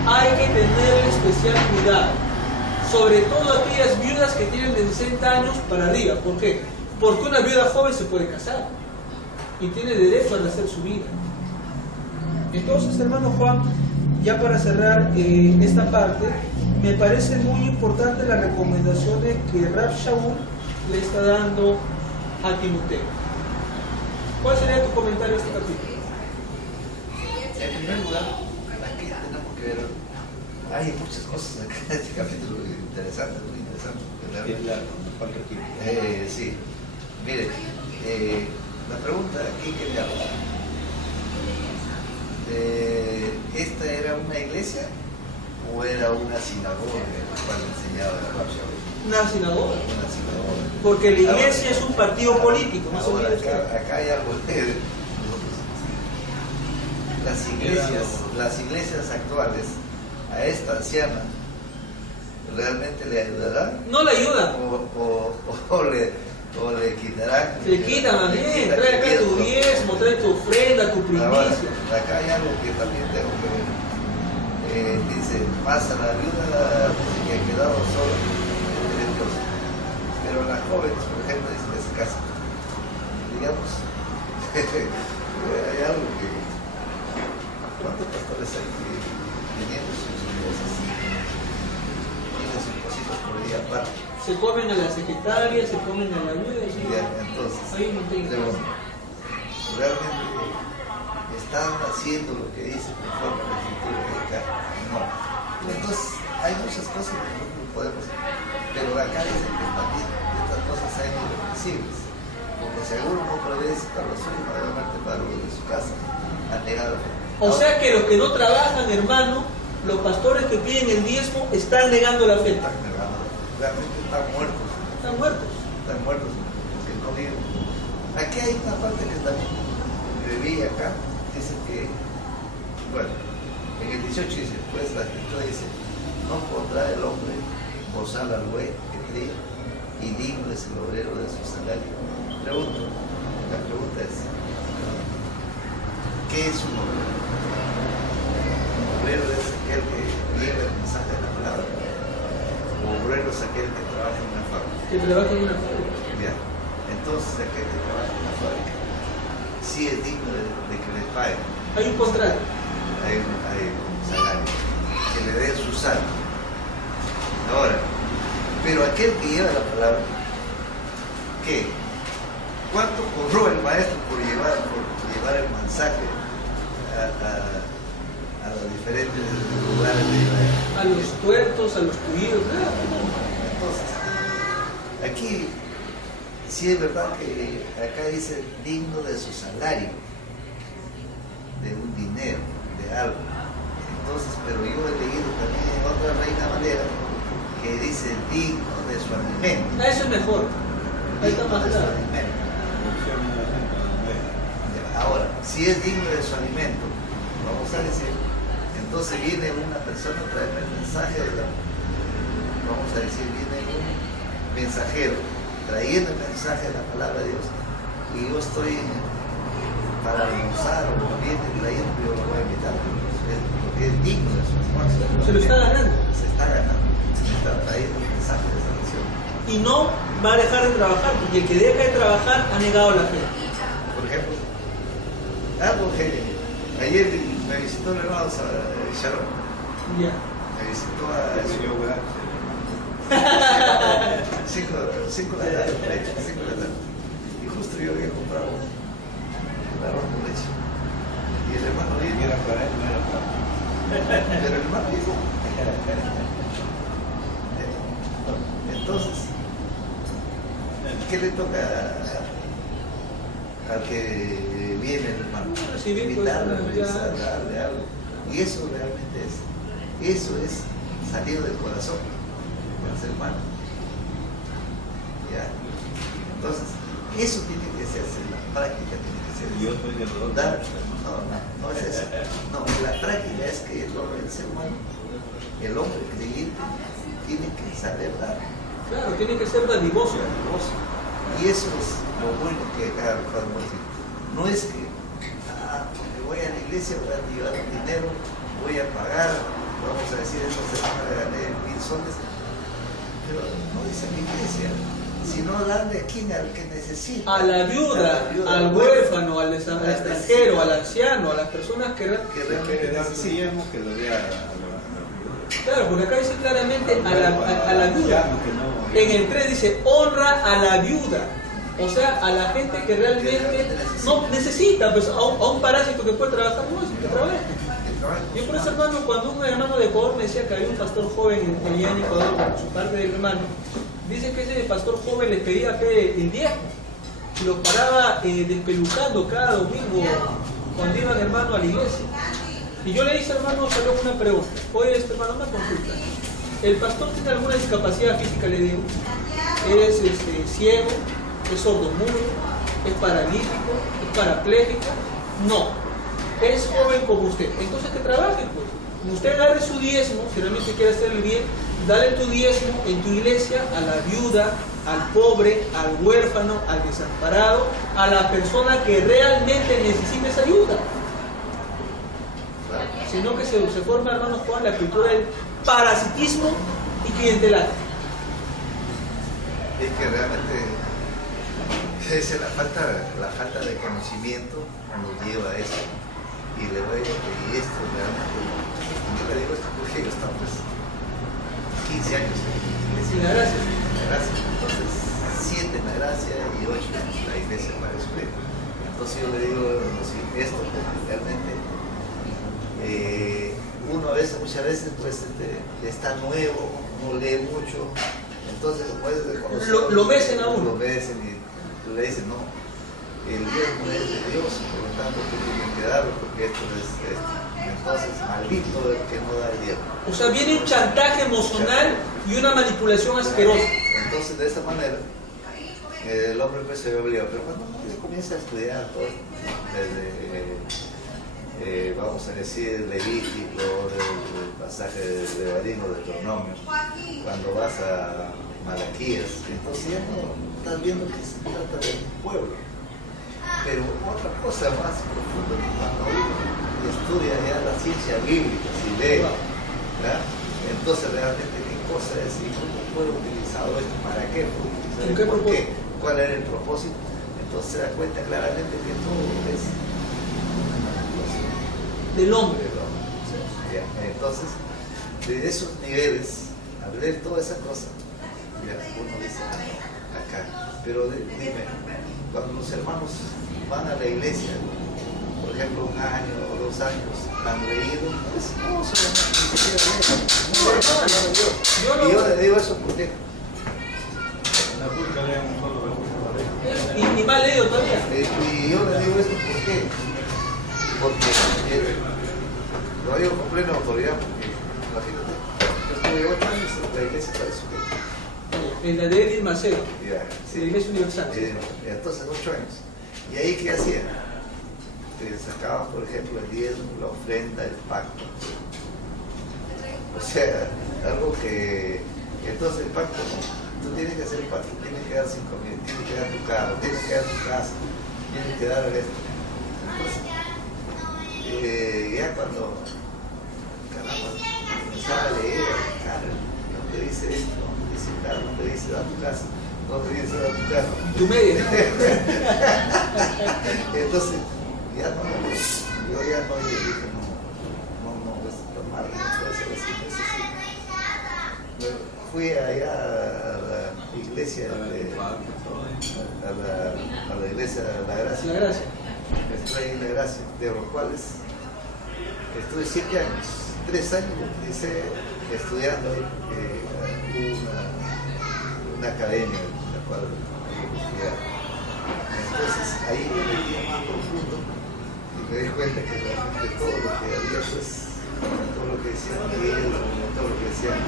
hay que tener especial cuidado, sobre todo aquellas viudas que tienen de 60 años para arriba. ¿Por qué? Porque una viuda joven se puede casar y tiene derecho a rehacer su vida. Entonces, hermano Juan, ya para cerrar esta parte, me parece muy importante las recomendaciones que Rav Shaul le está dando a Timoteo. ¿Cuál sería tu comentario a este capítulo? En primer lugar, aquí tenemos que ver, hay muchas cosas acá en este capítulo interesantes, muy interesantes. Sí, mire, la pregunta aquí que le hago, ¿esta era una iglesia o era una sinagoga en la cual enseñaba el Rav Shaul? Una sinagoga. Una sinagoga. Porque la iglesia es un partido político, no se Ahora, olvide usted. acá hay algo de las iglesias actuales a esta anciana realmente le ayudarán No le ayudan. o le quitarán. Se le quita más bien, trae acá tu diezmo, trae tu ofrenda, tu Ahora, primicia. acá hay algo que también tengo que ver. Dice, pasa la viuda que ha quedado sola entre Dios. Pero las jóvenes, por ejemplo, dicen que se casan. Digamos, hay algo que... ¿Cuántos pastores hay que teniendo sus esposas? Tienen sus cositas por ahí aparte. Se comen a la secretaria, se comen a la viuda. ¿Sí? Ya, entonces, Ahí no tengo. pero realmente están haciendo lo que dice conforme a la escritura de acá. No. Entonces, hay muchas cosas que nosotros no podemos, pero acá dicen que también estas cosas hay irreversibles. Porque seguro no prevé para los suyos, mayormente para los de su casa, han negado. O sea que los que no trabajan, hermano, los pastores que piden el diezmo, están negando la fe. Están negando. Realmente están muertos. Están muertos. Están muertos porque no viven. Aquí hay una parte que también vi acá, dice que, bueno, en el 18 dice, pues la escritura dice, no pondrá el hombre bozal al buey que cría, y digno es el obrero de su salario. La pregunta es, ¿qué es un obrero? Un obrero es aquel que lleva el mensaje de la palabra. Un obrero es aquel que trabaja en una fábrica. Que trabajan en una fábrica. Bien. Entonces aquel que trabaja en una fábrica sí es digno de que le paguen. Hay un contrato. Hay un salario, que le dé su salario. Ahora, pero aquel que lleva la palabra, ¿qué? ¿Cuánto cobró el maestro por llevar el mensaje a los diferentes lugares de Israel? A los tuertos, a los tuyos, nada. Entonces, aquí sí es verdad que acá dice digno de su salario, de un dinero, de algo. Entonces, pero yo he leído también en otra Reina Valera que dice digno de su alimento. Eso es mejor. Ahí está más Digno de su claro. alimento. Ahora, si es digno de su alimento, vamos a decir, entonces viene una persona a traerme el mensaje de la, vamos a decir, viene un mensajero trayendo el mensaje de la palabra de Dios, y yo estoy para almorzar o viene trayendo, yo lo voy a invitar, porque es digno de su almuerzo. Se lo está ganando. Se está ganando, se está trayendo el mensaje de salvación. Y no va a dejar de trabajar, porque el que deja de trabajar ha negado la fe. Por ejemplo, algo que ayer me visitó el hermano Sharon. Ya. Me visitó a Señor, ¿verdad? 5 de la tarde, 5 de la tarde. Y justo yo había comprado un arroz con leche. Y el hermano viene. Era para él, no era para mí. Pero el hermano dijo. Entonces, ¿qué le toca al que viene el hermano? Invitarle, darle algo. Y eso realmente eso es salido del corazón del ser humano. ¿Ya? Entonces, eso tiene que ser la práctica, tiene que ser. Yo soy de los Dar. No es eso. No, la práctica es que el ser humano, el hombre creyente, tiene que saber dar. Claro, tiene que ser dadivoso. Y eso es lo bueno que acá podemos decir. No es que, porque voy a la iglesia, voy a llevar dinero, voy a pagar, vamos a decir, esta semana gané 1000 soles. Pero no dice la iglesia, sino darle a quien, al que necesita. A la viuda, al huérfano, al extranjero, al anciano, a las personas que realmente necesitan. Que lo dé a la Claro, porque acá dice claramente a la viuda. En el 3 dice, honra a la viuda. O sea, a la gente que realmente no necesita, pues a un parásito que puede trabajar, no es que trabaje. Yo por eso, hermano, cuando un hermano de Ecuador me decía que había un pastor joven allá en Ecuador, por su parte del hermano, dice que ese pastor joven les pedía fe el diezmo y los paraba despelucando cada domingo cuando iban, hermano, a la iglesia. Y yo le hice, hermano, salió una pregunta. Oye, hermano, una consulta. ¿El pastor tiene alguna discapacidad física, le digo? ¿Es ciego? ¿Es sordomudo? ¿Es paralítico? ¿Es parapléjico? No. Es joven como usted. Entonces que trabaje, pues. Usted agarre su diezmo, si realmente quiere hacerle bien, dale tu diezmo en tu iglesia a la viuda, al pobre, al huérfano, al desamparado, a la persona que realmente necesita esa ayuda. Sino que se forma, hermano Juan, la cultura del parasitismo y clientelaje. Es que realmente es la falta de conocimiento nos lleva a eso. Y le voy a decir esto realmente, yo le digo esto porque yo estaba pues 15 años Sin la gracia. Entonces 7 en la gracia y 8 en la iglesia para escuela. Entonces yo le digo, si esto porque realmente uno muchas veces pues está nuevo, no lee mucho, entonces puedes reconocer. Lo besen a uno. Lo besen y le dicen, no, el diezmo es de Dios, por lo tanto tú tienes que darlo porque esto es esto. Entonces, maldito el que no da el diezmo. O sea, viene un chantaje emocional y una manipulación asquerosa. Entonces, de esa manera, el hombre pues se ve obligado. Pero cuando uno comienza a estudiar todo, desde, vamos a decir, Levítico, del pasaje de Barino, de Deuteronomio, cuando vas a Malaquías, entonces ya no estás viendo que se trata del pueblo. Pero otra cosa más profunda, cuando uno estudia ya la ciencia bíblica, si lee, ¿verdad? Entonces realmente qué cosa es y cómo fue utilizado esto, para qué fue utilizado, por qué, cuál era el propósito. Entonces se da cuenta claramente que todo es una manipulación del hombre. ¿Sí? Entonces, de esos niveles, al ver toda esa cosa, ya uno dice, acá, pero dime, cuando los hermanos van a la iglesia, por ejemplo, 1 año o 2 años, han leído, pues no solamente ni siquiera leen. Y yo le digo eso porque y mal leído todavía. Y yo le digo esto porque lo digo con plena autoridad, porque imagínate, yo estuve 8 años en la iglesia para eso. En la de Edith Macedo, Ya, sí. la iglesia universal. Entonces 8 años. ¿Y ahí qué hacía? sacaban, por ejemplo, el diezmo, la ofrenda, el pacto. O sea, algo que... Entonces el pacto, ¿no? Tú tienes que hacer el pacto, tienes que dar 5.000, tienes que dar tu carro, tienes que dar tu casa, tienes que dar esto. Entonces, ya cuando, caramba, empezaba a leer, claro, no te dice esto, no te dice carro, no te dice da tu casa, no te dice da tu carro. Tu media. Entonces, ya no, yo ya no dije, no, pues tomar, no puede ser así, necesito. Fui allá a la iglesia, a la iglesia de la Gracia. La Gracia. Estuve ahí en la Gracia, de los cuales estuve 7 años, 3 años hice estudiando ahí, una academia en la cual estudiar. Entonces ahí me metí más profundo y me di cuenta que realmente todo lo que había, pues, todo lo que decían Miguel, todo lo que decían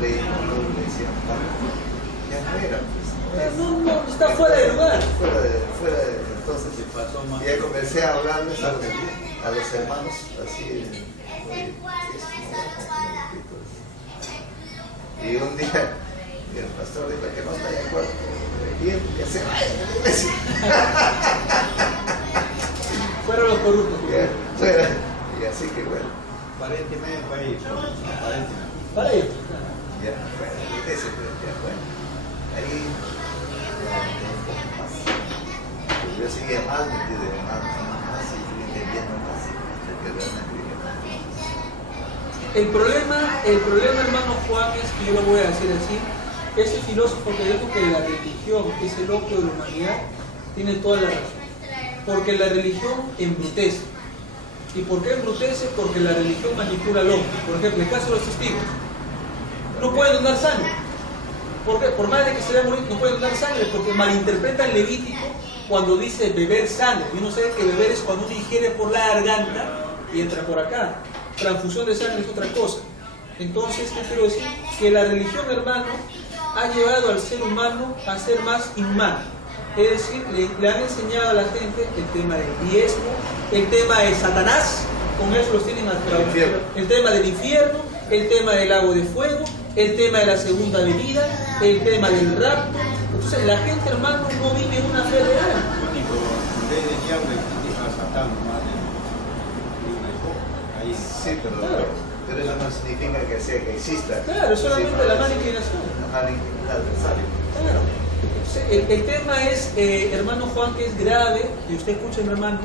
Frey, todo lo que decían Pablo, ya no era, pues. No, está fuera de lugar. Entonces ya comencé a hablarles a los hermanos así, y un día el pastor dijo que no está de acuerdo, bien, que se vaya de la iglesia. Fueron los corruptos. Fuera, y así que bueno. Aparentemente fue ahí, aparentemente. Para ellos. Ya, bueno, la iglesia, pero ya, bueno, ahí un poco más. Pues yo seguía más metido, más y fui entendiendo más, porque realmente dije más. El problema, hermano Juan, es que yo lo voy a decir así. Ese filósofo que dijo que la religión es el opio de la humanidad tiene toda la razón. Porque la religión embrutece. ¿Y por qué embrutece? Porque la religión manipula al hombre. Por ejemplo, el caso de los testigos. No pueden donar sangre. ¿Por qué? Por más de que se vea morir, no pueden donar sangre, porque malinterpretan Levítico cuando dice beber sangre. Y uno sabe que beber es cuando uno ingiere por la garganta y entra por acá. Transfusión de sangre es otra cosa. Entonces, ¿qué quiero decir? Que la religión, hermano, ha llevado al ser humano a ser más inhumano. Es decir, le han enseñado a la gente el tema del diezmo, el tema de Satanás, con eso los tienen atrapados. El tema del infierno, el tema del lago de fuego, el tema de la segunda venida, el tema del rapto. Entonces la gente, hermano, no vive una fe real. Único, en vez de diablo existe a Satán más de una época. Ahí. Sí, pero, Claro. pero eso no significa que sea que exista. Claro, solamente la mala inclinación. La mala adversario. Claro. El tema es, hermano Juan, que es grave, y usted escucha, mi hermano,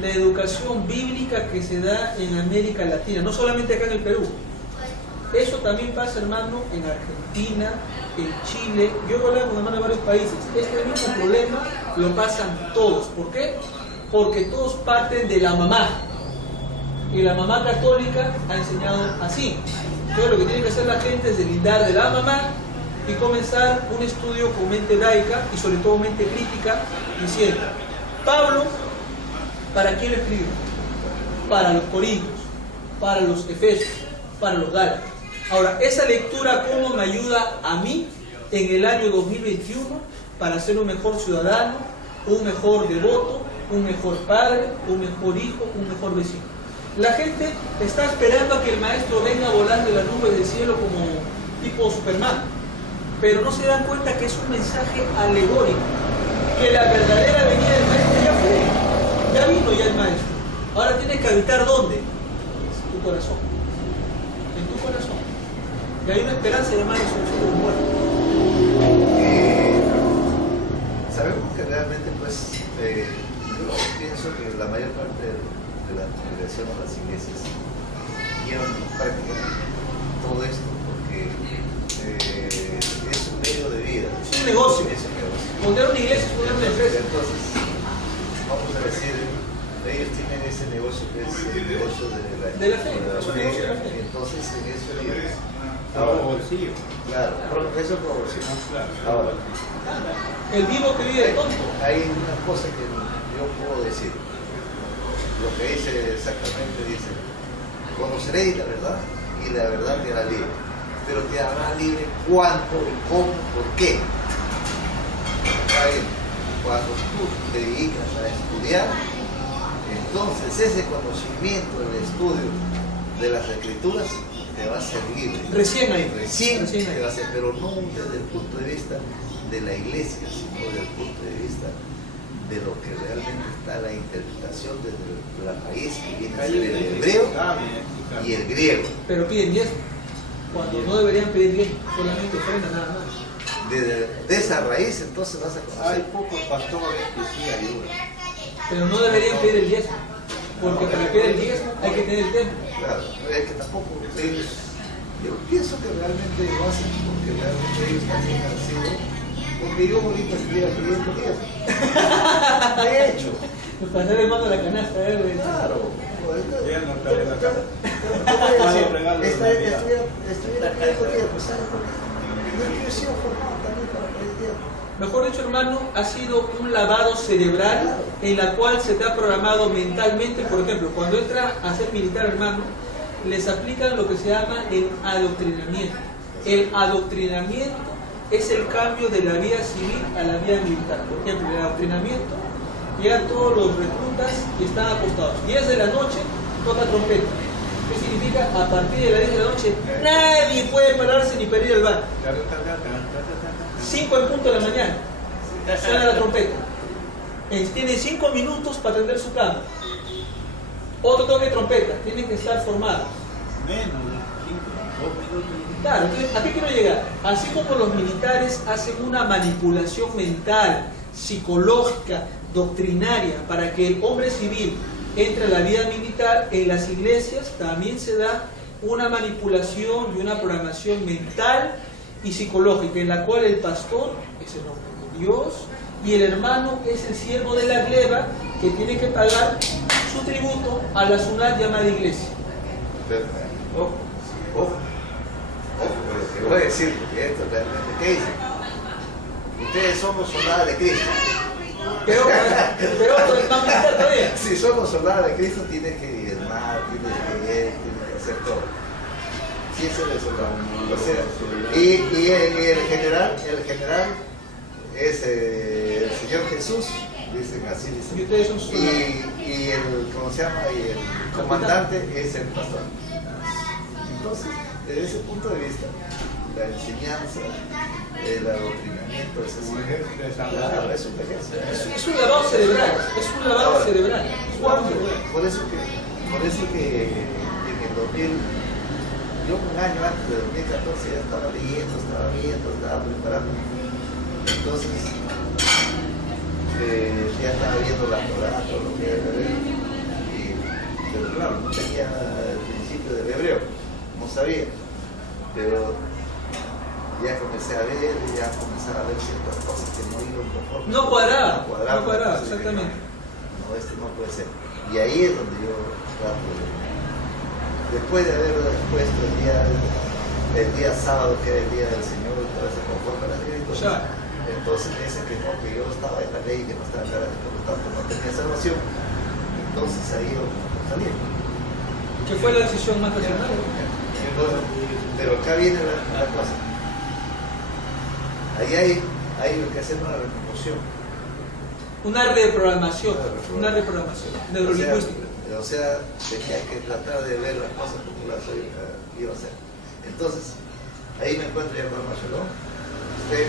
la educación bíblica que se da en América Latina, no solamente acá en el Perú. Eso también pasa, hermano, en Argentina, en Chile. Yo he hablado con hermanos de varios países. Este mismo problema lo pasan todos. ¿Por qué? Porque todos parten de la mamá. Y la mamá católica ha enseñado así. Entonces lo que tiene que hacer la gente es deslindar de la mamá y comenzar un estudio con mente laica y sobre todo mente crítica, diciendo: Pablo, ¿para quién lo escribe? Para los corintios, para los efesios, para los gálatas. Ahora, esa lectura, ¿cómo me ayuda a mí en el año 2021 para ser un mejor ciudadano, un mejor devoto, un mejor padre, un mejor hijo, un mejor vecino? La gente está esperando a que el maestro venga volando en las nubes del cielo como tipo Superman, pero no se dan cuenta que es un mensaje alegórico, que la verdadera venida del maestro ya fue, ya vino ya el maestro. Ahora tiene que habitar ¿dónde? En tu corazón, en tu corazón. Y hay una esperanza de más resurrección de los muertos. Sabemos que realmente, pues, yo pienso que la mayor parte de la congregación o las iglesias llevan prácticamente todo esto porque es un medio de vida. Es un negocio. Es un negocio. Poner una iglesia es poner una empresa. Entonces, vamos a decir, ellos tienen ese negocio que es el negocio de la fe. Entonces, en eso ellos. Ahora, bolsillo. Claro, eso es proporción. Claro. Ahora, El vivo que vive el tonto. hay una cosa que yo puedo decir. Lo que dice exactamente, dice: conoceréis la verdad y la verdad te hará libre. Pero te hará libre cuánto, cómo, por qué. Cuando tú te dedicas a estudiar, Entonces ese conocimiento, el estudio de las escrituras te va a servir. Recién ahí. Recién ahí. te va a servir, pero no desde el punto de vista de la iglesia, sino desde el punto de vista de lo que realmente está la interpretación desde la raíz que viene a ser el hebreo y el griego. Pero piden diezmo, cuando no deberían pedir diezmo, solamente ofrenda nada más. De esa raíz entonces vas a Hay conocer. pocos pastores que sí ayudan. Pero no deberían pedir el diezmo, porque para pedir el diezmo hay que tener el templo. Claro, es que tampoco ellos, yo pienso que realmente lo hacen porque realmente ellos también han sido, porque yo ahorita estuviera pidiendo diezmo. De hecho, Pues para hacer el mando a la canasta, güey. claro. Ya no está en la casa. Estuviera pidiendo diezmo, ¿sabes por qué? Yo he sido formado también para pedir diezmo. Mejor dicho, hermano, ha sido un lavado cerebral en la cual se te ha programado mentalmente. Por ejemplo, cuando entra a ser militar, hermano, les aplican lo que se llama el adoctrinamiento. El adoctrinamiento es el cambio de la vida civil a la vida militar. Por ejemplo, el adoctrinamiento, ya todos los reclutas están acostados. 10 de la noche, toca trompeta. ¿Qué significa? A partir de las 10 de la noche, nadie puede pararse ni pedir el bar. 5 en punto de la mañana, suena la trompeta. Tiene 5 minutos para tender su cama. Otro toque de trompeta, tienen que estar formados. Menos de 5, 2 minutos. Claro, entonces, ¿a qué quiero llegar? Así como los militares hacen una manipulación mental, psicológica, doctrinaria, para que el hombre civil entre a la vida militar, en las iglesias también se da una manipulación y una programación mental y psicológica, en la cual el pastor es el hombre de Dios y el hermano es el siervo de la gleba que tiene que pagar su tributo a la sunat llamada iglesia. Ojo, ojo, ojo, pero te voy a decir, porque esto realmente, ¿qué dicen? Ustedes somos soldados de Cristo. Pero es más militar todavía. Si somos soldados de Cristo, tienes que diezmar, tienes que leer, tienes que hacer todo. Sí, ese es el soldado. O sea, y el general es el Señor Jesús, dicen así, Y dicen. ustedes son soldados. Y el, ¿cómo se llama? Y el comandante es el pastor. Entonces, desde ese punto de vista, la enseñanza, el adoctrinamiento es así. Claro, es un ejército. Es un lavado cerebral, es un lavado cerebral. ¿Cuándo? Por eso que en el 2000, yo un año antes de 2014 ya estaba leyendo, estaba viendo, estaba preparando. Entonces, ya estaba viendo la Torah, todo lo que era de ver. Pero claro, no tenía el principio del hebreo, no sabía. Pero ya comencé a ver, ya comenzaba a ver ciertas cosas que no iban conforme. No cuadraba, Entonces, exactamente. No, esto no puede ser. Y ahí es donde yo trato de, después de haber expuesto el día sábado, que era el día del Señor, todo eso conforme a las escrituras, entonces me dicen que no, que yo estaba en la ley, que no estaba en la ley, por lo tanto no tenía salvación. Entonces ahí yo salí. Que fue la decisión más racional. Entonces, pero acá viene la cosa. Ahí hay que hacer una repromoción. Una reprogramación neurolingüística. O sea, de que hay que tratar de ver las cosas como las iba a hacer. Entonces, ahí me encuentro ya con Machelón. Usted,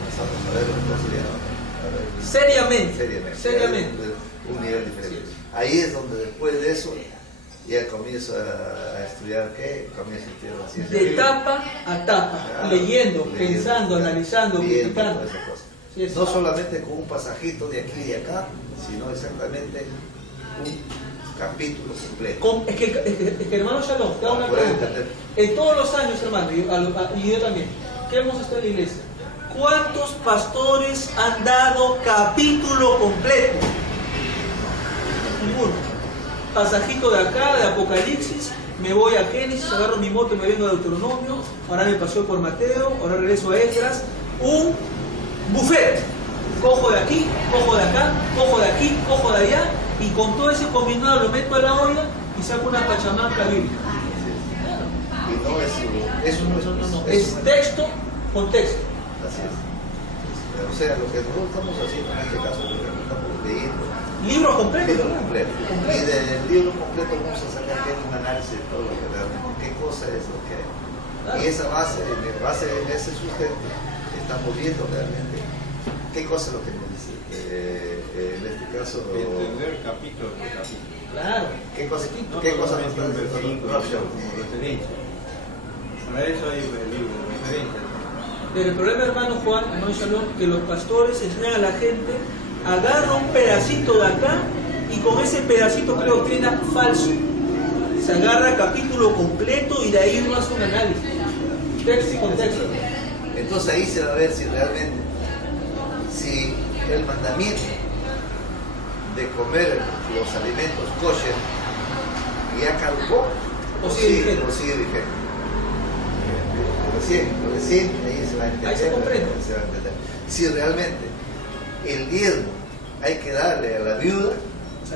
empezamos a ver las cosas ya. Seriamente. Un nivel diferente. Sí. Ahí es donde después de eso ya comienzo a estudiar ¿qué? Comienzo a estudiar la ciencia De bíblica. etapa a etapa, Claro, leyendo, pensando, analizando, viendo criticando. todas esas cosas. Sí, es- No solamente con un pasajito de aquí y de acá, sino exactamente un capítulo completo. Es que hermano Shalom, te hago una Puedes pregunta. entender. En todos los años, hermano, y yo también, que hemos estado en la iglesia, ¿cuántos pastores han dado capítulo completo? Ninguno. Pasajito de acá, de Apocalipsis, me voy a Génesis, agarro mi moto y me vengo a Deuteronomio, ahora me paseo por Mateo, ahora regreso a Esdras, un buffet. Cojo de aquí, cojo de acá, cojo de aquí, cojo de allá, y con todo ese combinado lo meto a la olla y saco una pachamanca bíblica. Y no es eso no es Es texto con texto. Así es. O sea, lo que nosotros estamos haciendo en este caso, por ejemplo, estamos leyendo Libro completo. libro completo. Y del libro completo vamos a sacar que hay un análisis de todo lo que realmente, qué cosa es lo que hay. Y esa base, en ese sustento, estamos viendo realmente qué cosa es lo que nos dice. En este caso, Entender capítulo por capítulo. Claro. qué cosa No nos solamente está un diciendo. versículo como referencia. Para eso hay el libro de referencia. Pero el problema, hermano Juan, hermano Shalom, que los pastores enseñan a la gente, agarra un pedacito de acá y con ese pedacito que doctrina falso. Se agarra capítulo completo y de ahí uno hace un análisis. Texto y contexto. Entonces ahí se va a ver si realmente, si el mandamiento de comer los alimentos kosher ya caducó O sigue vigente. Recién ahí se va a entender. Ahí se comprende. Se va a entender. Si realmente el diezmo hay que darle a la viuda,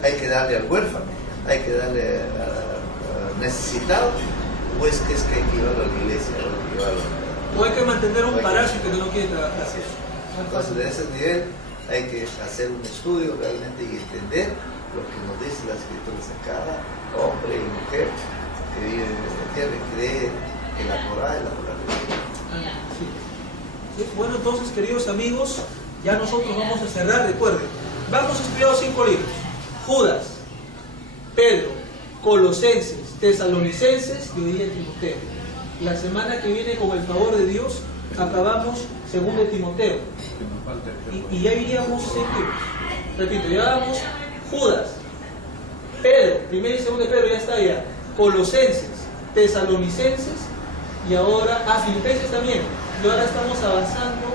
hay que darle al huérfano, hay que darle al necesitado, pues que es que hay que llevarlo a la iglesia, o hay que llevarlo O hay que mantener un parásito que no quiere trabajar. Entonces, de ese nivel hay que hacer un estudio realmente y entender lo que nos dice la Escritura en cada hombre y mujer que vive en esta tierra y cree en la Torá y la Torá. Sí. Sí. Bueno, entonces, queridos amigos, ya nosotros vamos a cerrar, recuerden. Vamos a estudiar los 5 libros: Judas, Pedro, Colosenses, Tesalonicenses y hoy día Timoteo. La semana que viene, con el favor de Dios, acabamos 2 Timoteo. Y ya iríamos 6 libros. Repito, ya vamos Judas, Pedro, 1 y 2 de Pedro, ya está ya. Colosenses, Tesalonicenses y ahora Filipenses también. Y ahora estamos avanzando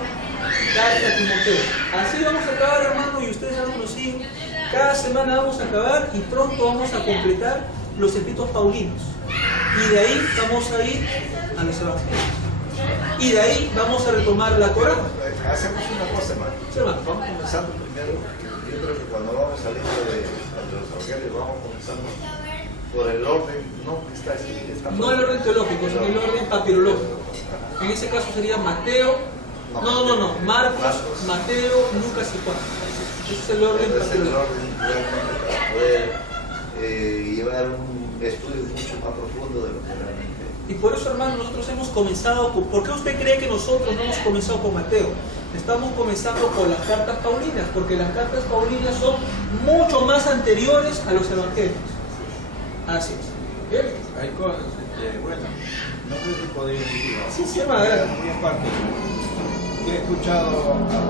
carta a Timoteo. Así vamos a acabar, hermano, y ustedes ya lo conocen. Cada semana vamos a acabar y pronto vamos a completar los epístolas paulinos. Y de ahí vamos a ir a los evangelios. Y de ahí vamos a retomar la Torá. Hacemos una cosa, hermano. Sí, hermano. Vamos comenzando primero. Yo creo que cuando vamos saliendo de los evangelios, vamos comenzando por el orden, no que está escrito. No el orden teológico, sino el orden papirológico. En ese caso sería Mateo, Marcos, Mateo, Lucas y Juan. Ese es el orden Ese es el papirológico. orden realmente para poder llevar un estudio mucho más profundo de lo que realmente. Y por eso, hermano, nosotros hemos comenzado con... ¿Por qué usted cree que nosotros no hemos comenzado con Mateo? Estamos comenzando con las cartas paulinas, porque las cartas paulinas son mucho más anteriores a los evangelios. Así es. ¿Bien? Hay cosas, bueno, no sé si podría decir. Sí, sí, hermano. Muy aparte, yo he escuchado al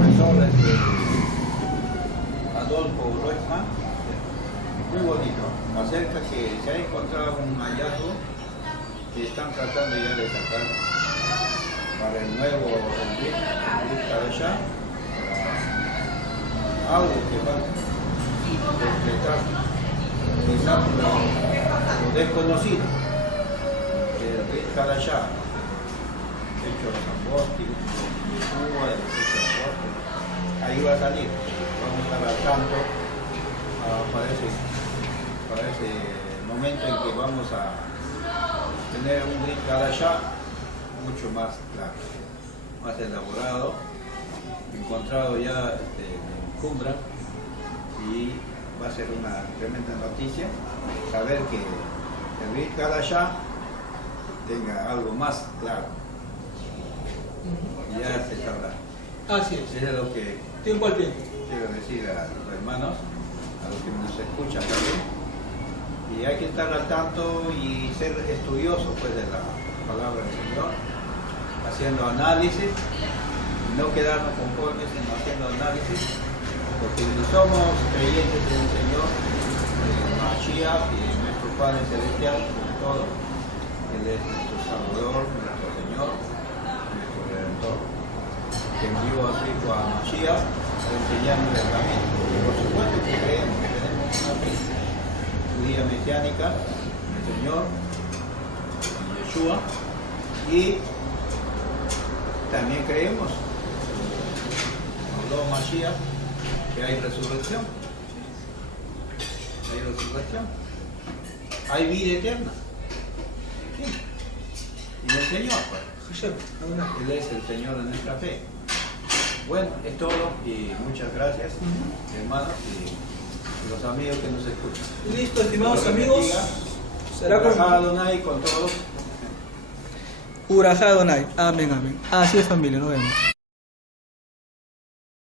profesor Adolfo Roitman, muy bonito, acerca que se ha encontrado un hallazgo que están tratando ya de sacar para el nuevo Kadashá, algo que va a completar quizás lo desconocido del Kadashá, Hechos Apóstoles, Cuba, el Hechos Apóstoles, ahí va a salir, vamos a estar al tanto para ese momento en que vamos a tener un Kadashá mucho más claro, más elaborado, encontrado ya en Qumran, y va a ser una tremenda noticia saber que el Brit Kadashá tenga algo más claro. Y ya se sabrá. Así es. Eso es lo que Tiempo al tiempo. quiero decir a los hermanos, a los que nos escuchan también. Y hay que estar al tanto y ser estudiosos pues, de la palabra del Señor, haciendo análisis, no quedarnos conformes, sino haciendo análisis, porque si somos creyentes en el Señor, Mashiach y nuestro Padre Celestial, sobre todo, Él es nuestro Salvador, nuestro Señor, nuestro Redentor, que envió a su Hijo a Mashiach para enseñarnos el camino. Y por supuesto que creemos que tenemos una fe judía mesiánica, el Señor, Yeshua, y también creemos, habló Mashiach, que hay resurrección. Hay resurrección. Hay vida eterna. ¿Sí? Y el Señor, pues. Hashem, Adonai. Él es el Señor de nuestra fe. Bueno, es todo y muchas gracias, hermanos y los amigos que nos escuchan. Listo, estimados Dios los amigos. bendiga. Será con Urajá Adonai con todos. Urajá Adonai. Amén, amén. Así es, familia, nos vemos.